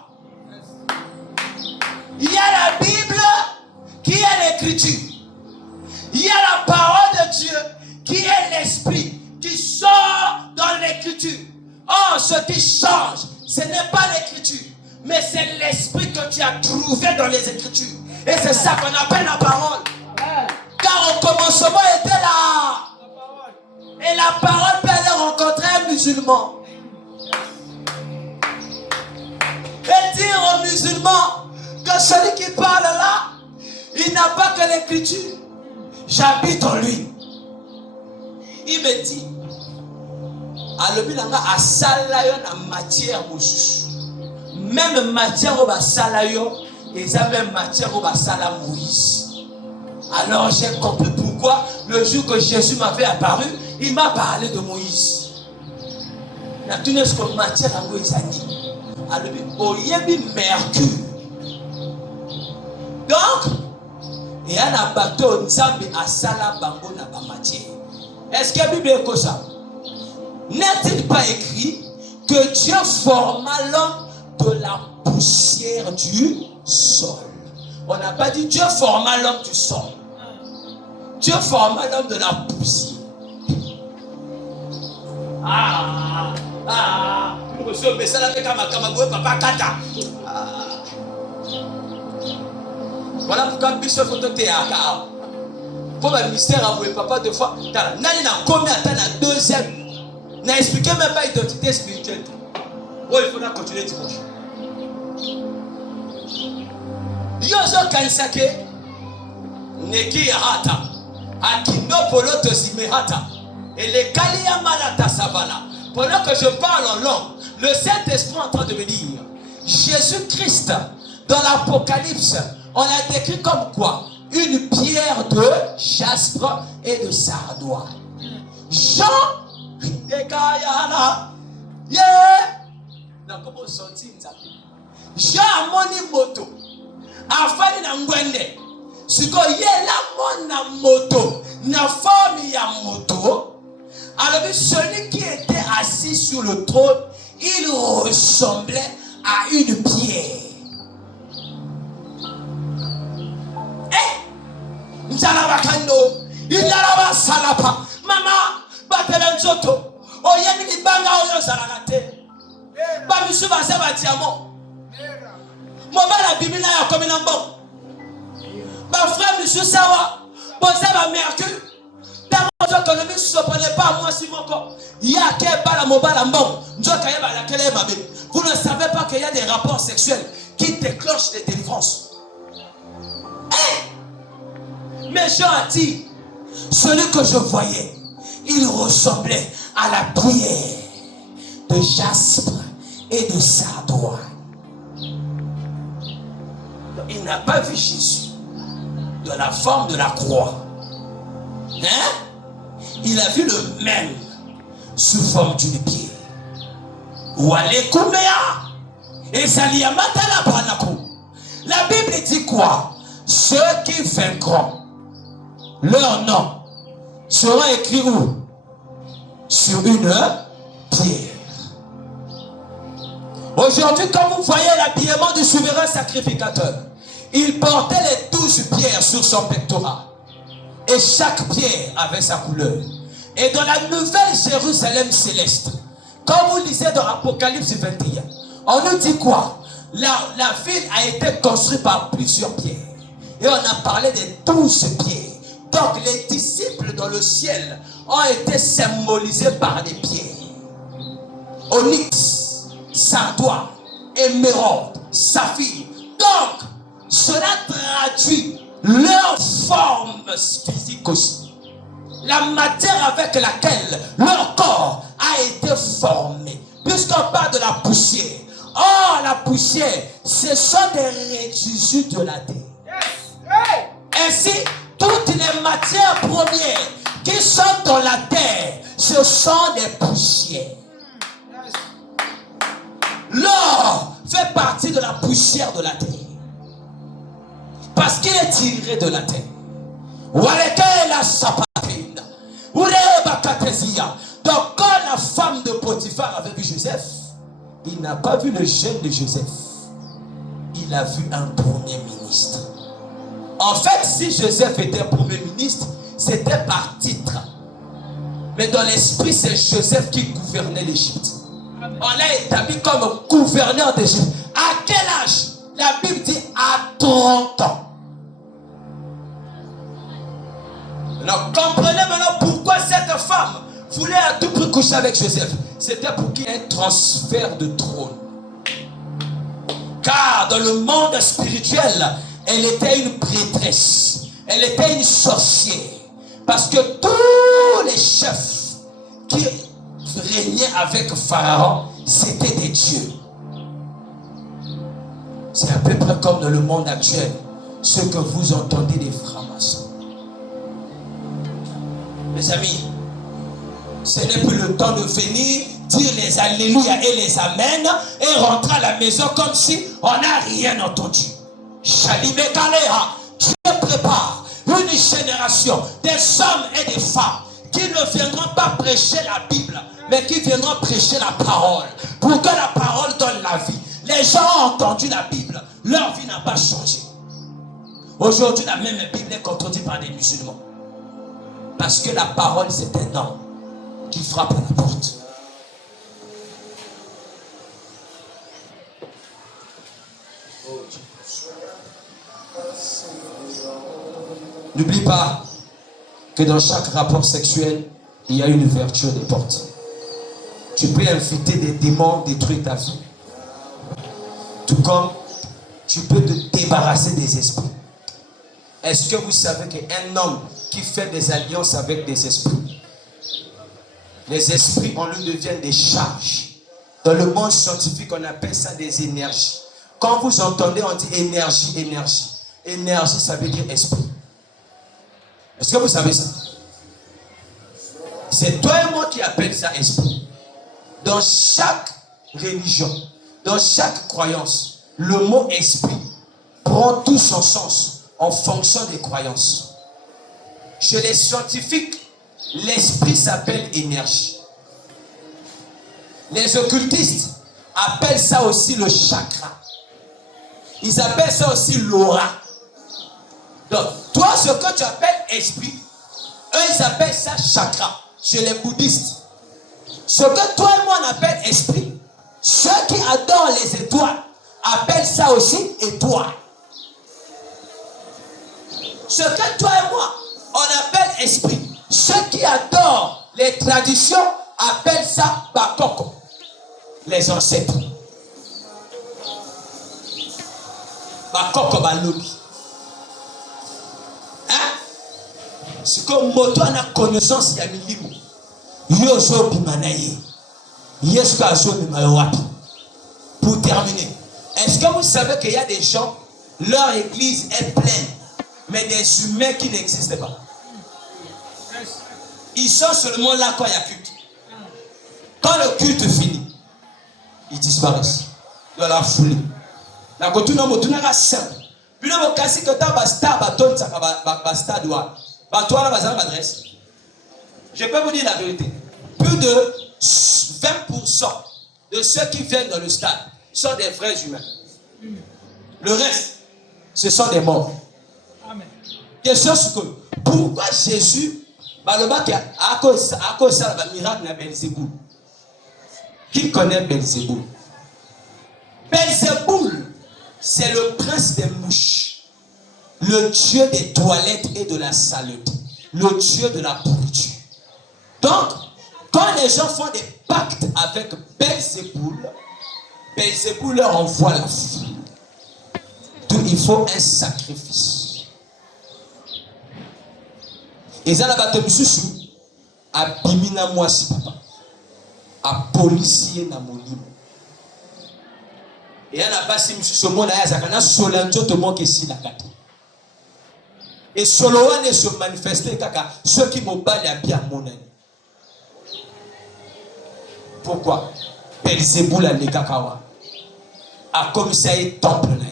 Il y a la Bible qui est l'écriture. Il y a la parole de Dieu qui est l'esprit qui sort dans l'écriture. Or, ce qui change, ce n'est pas l'écriture, mais c'est l'esprit que tu as trouvé dans les écritures. Et c'est ça qu'on appelle la parole. Car au commencement était là. Et la parole peut aller rencontrer un musulman. Et dire aux musulmans que celui qui parle là, il n'a pas que l'écriture. J'habite en lui. Il me dit, alobinanga asalayo na matière mosusu. Même matière au basalayo, et ça même matière au basala Moïse. Alors j'ai compris pourquoi le jour que Jésus m'avait apparu, il m'a parlé de Moïse. Na tune ce que matière a Moïse a dit. Alors oyebi mercure. Donc il y a un bateau nzambe asala bango na ba matière. Est-ce que la Bible est comme ça? N'est-il pas écrit que Dieu forma l'homme de la poussière du sol? On n'a pas dit Dieu forma l'homme du sol. Dieu forma l'homme de la poussière. Monsieur, ça avec papa kata. Voilà pourquoi Bishop photo théâtre. Pour le mystère à papa deux fois. Nani na combien attend la deuxième. N'a expliqué même pas l'identité spirituelle. Oh, il faudra continuer dimanche. Yozo kaisake neki hata akindo poloto simehata et les kalia malata savala. Pendant que je parle en langue, le Saint-Esprit est en train de me dire Jésus-Christ dans l'Apocalypse, on l'a décrit comme quoi? Une pierre de jaspe et de sardoine. Jean Jean amoni moto afali na ngwende siko yela mona moto na forme ya moto. Alors celui qui était assis sur le trône, il ressemblait à une pierre. Nzalabakando ilalaba salapa mama batela nzoto oyemi libanga oyo salakate ba misu ba se ba diamant mobala bibina ya komina mbongo ba frère misu sawa boza ba mercure tant que ne se prenez pas moi si mon corps ya ke bala mobala mbongo nzoka yeba la kele mabe. Vous ne savez pas qu'il y a des rapports sexuels qui déclenchent des délivrances. Mais Jean a dit, celui que je voyais, il ressemblait à la pierre de jaspe et de sardoine. Il n'a pas vu Jésus de la forme de la croix. Hein? Il a vu le même sous forme d'une pierre. La Bible dit quoi? Ceux qui vaincront, leur nom sera écrit où? Sur une pierre. Aujourd'hui, comme vous voyez l'habillement du souverain sacrificateur, il portait les 12 pierres sur son pectoral. Et chaque pierre avait sa couleur. Et dans la nouvelle Jérusalem céleste, comme vous lisez dans Apocalypse 21, on nous dit quoi? La ville a été construite par plusieurs pierres. Et on a parlé des 12 pierres. Donc les disciples dans le ciel ont été symbolisés par des pierres. Onyx, sardoine, émeraude, saphir. Donc, cela traduit leur forme physique aussi. La matière avec laquelle leur corps a été formé. Puisqu'on parle de la poussière. Oh, la poussière, ce sont des résidus de la terre. Ainsi, toutes les matières premières qui sont dans la terre, ce sont des poussières. L'or fait partie de la poussière de la terre. Parce qu'il est tiré de la terre. Donc quand la femme de Potiphar avait vu Joseph, il n'a pas vu le jeune de Joseph. Il a vu un premier ministre. En fait, si Joseph était premier ministre, c'était par titre. Mais dans l'esprit, c'est Joseph qui gouvernait l'Égypte. On l'a établi comme gouverneur d'Égypte. À quel âge? La Bible dit à 30 ans. Alors comprenez maintenant pourquoi cette femme voulait à tout prix coucher avec Joseph. C'était pour qu'il y ait un transfert de trône. Car dans le monde spirituel, elle était une prêtresse. Elle était une sorcière. Parce que tous les chefs qui régnaient avec Pharaon, c'était des dieux. C'est à peu près comme dans le monde actuel, ce que vous entendez des francs-maçons. Mes amis, ce n'est plus le temps de venir dire les alléluia et les amen et rentrer à la maison comme si on n'a rien entendu. Chalibé Kaléa, Dieu prépare une génération des hommes et des femmes qui ne viendront pas prêcher la Bible, mais qui viendront prêcher la parole. Pour que la parole donne la vie. Les gens ont entendu la Bible, leur vie n'a pas changé. Aujourd'hui, la même Bible est contredite par des musulmans. Parce que la parole, c'est un homme qui frappe à la porte. N'oublie pas que dans chaque rapport sexuel, il y a une ouverture des portes. Tu peux inviter des démons détruire ta vie. Tout comme tu peux te débarrasser des esprits. Est-ce que vous savez qu'un homme qui fait des alliances avec des esprits, les esprits en lui deviennent des charges. Dans le monde scientifique, on appelle ça des énergies. Quand vous entendez, on dit énergie, énergie. Énergie, ça veut dire esprit. Est-ce que vous savez ça? C'est toi et moi qui appelle ça esprit. Dans chaque religion, dans chaque croyance, le mot esprit prend tout son sens en fonction des croyances. Chez les scientifiques, l'esprit s'appelle énergie. Les occultistes appellent ça aussi le chakra. Ils appellent ça aussi l'aura. Donc, toi, ce que tu appelles esprit, eux, ils appellent ça chakra. Chez les bouddhistes. Ce que toi et moi, on appelle esprit, ceux qui adorent les étoiles appellent ça aussi étoile. Ce que toi et moi, on appelle esprit, ceux qui adorent les traditions appellent ça bakoko, les ancêtres. Bakoko balobi. Hein? que moto a connaissance ya milimo. Yo so bimanaye. Yesu a so bimayowapi. Pour terminer, est-ce que vous savez qu'il y a des gens, leur église est pleine, mais des humains qui n'existent pas. Ils sont seulement là quand il y a culte. Quand le culte finit, ils disparaissent dans la foulée. La continue à simple. Puis là, vous cassez que tu as un stade adresse. Je peux vous dire la vérité. Plus de 20% de ceux qui viennent dans le stade sont des vrais humains. Le reste, ce sont des morts. Amen. Question sur que pourquoi Jésus à cause de miracle de Belzéboul? Qui connaît Belzéboul? Belzéboul, c'est le prince des mouches, le dieu des toilettes et de la saleté, le dieu de la pourriture. Donc, quand les gens font des pactes avec Belzéboul, Belzéboul leur envoie la foule. Il faut un sacrifice. Et ça, la bataille à bimina moi si papa, à policier na molimo. Et elle a passé ce monde là, ça kana solanjo to mon si la kata. Et soloane se manifester kaka ceux qui m'ont battu à bien mon ami. Pourquoi? Belzéboul a nekakawa a commissarié temple là.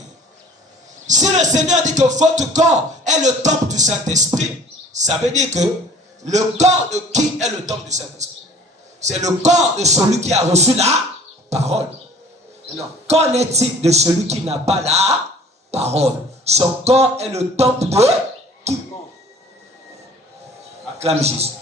Si le Seigneur dit que votre corps est le temple du Saint-Esprit, ça veut dire que le corps de qui est le temple du Saint-Esprit? C'est le corps de celui qui a reçu la parole. Non. Qu'en est-il de celui qui n'a pas la parole? Son corps est le temple de qui? Acclame Jésus.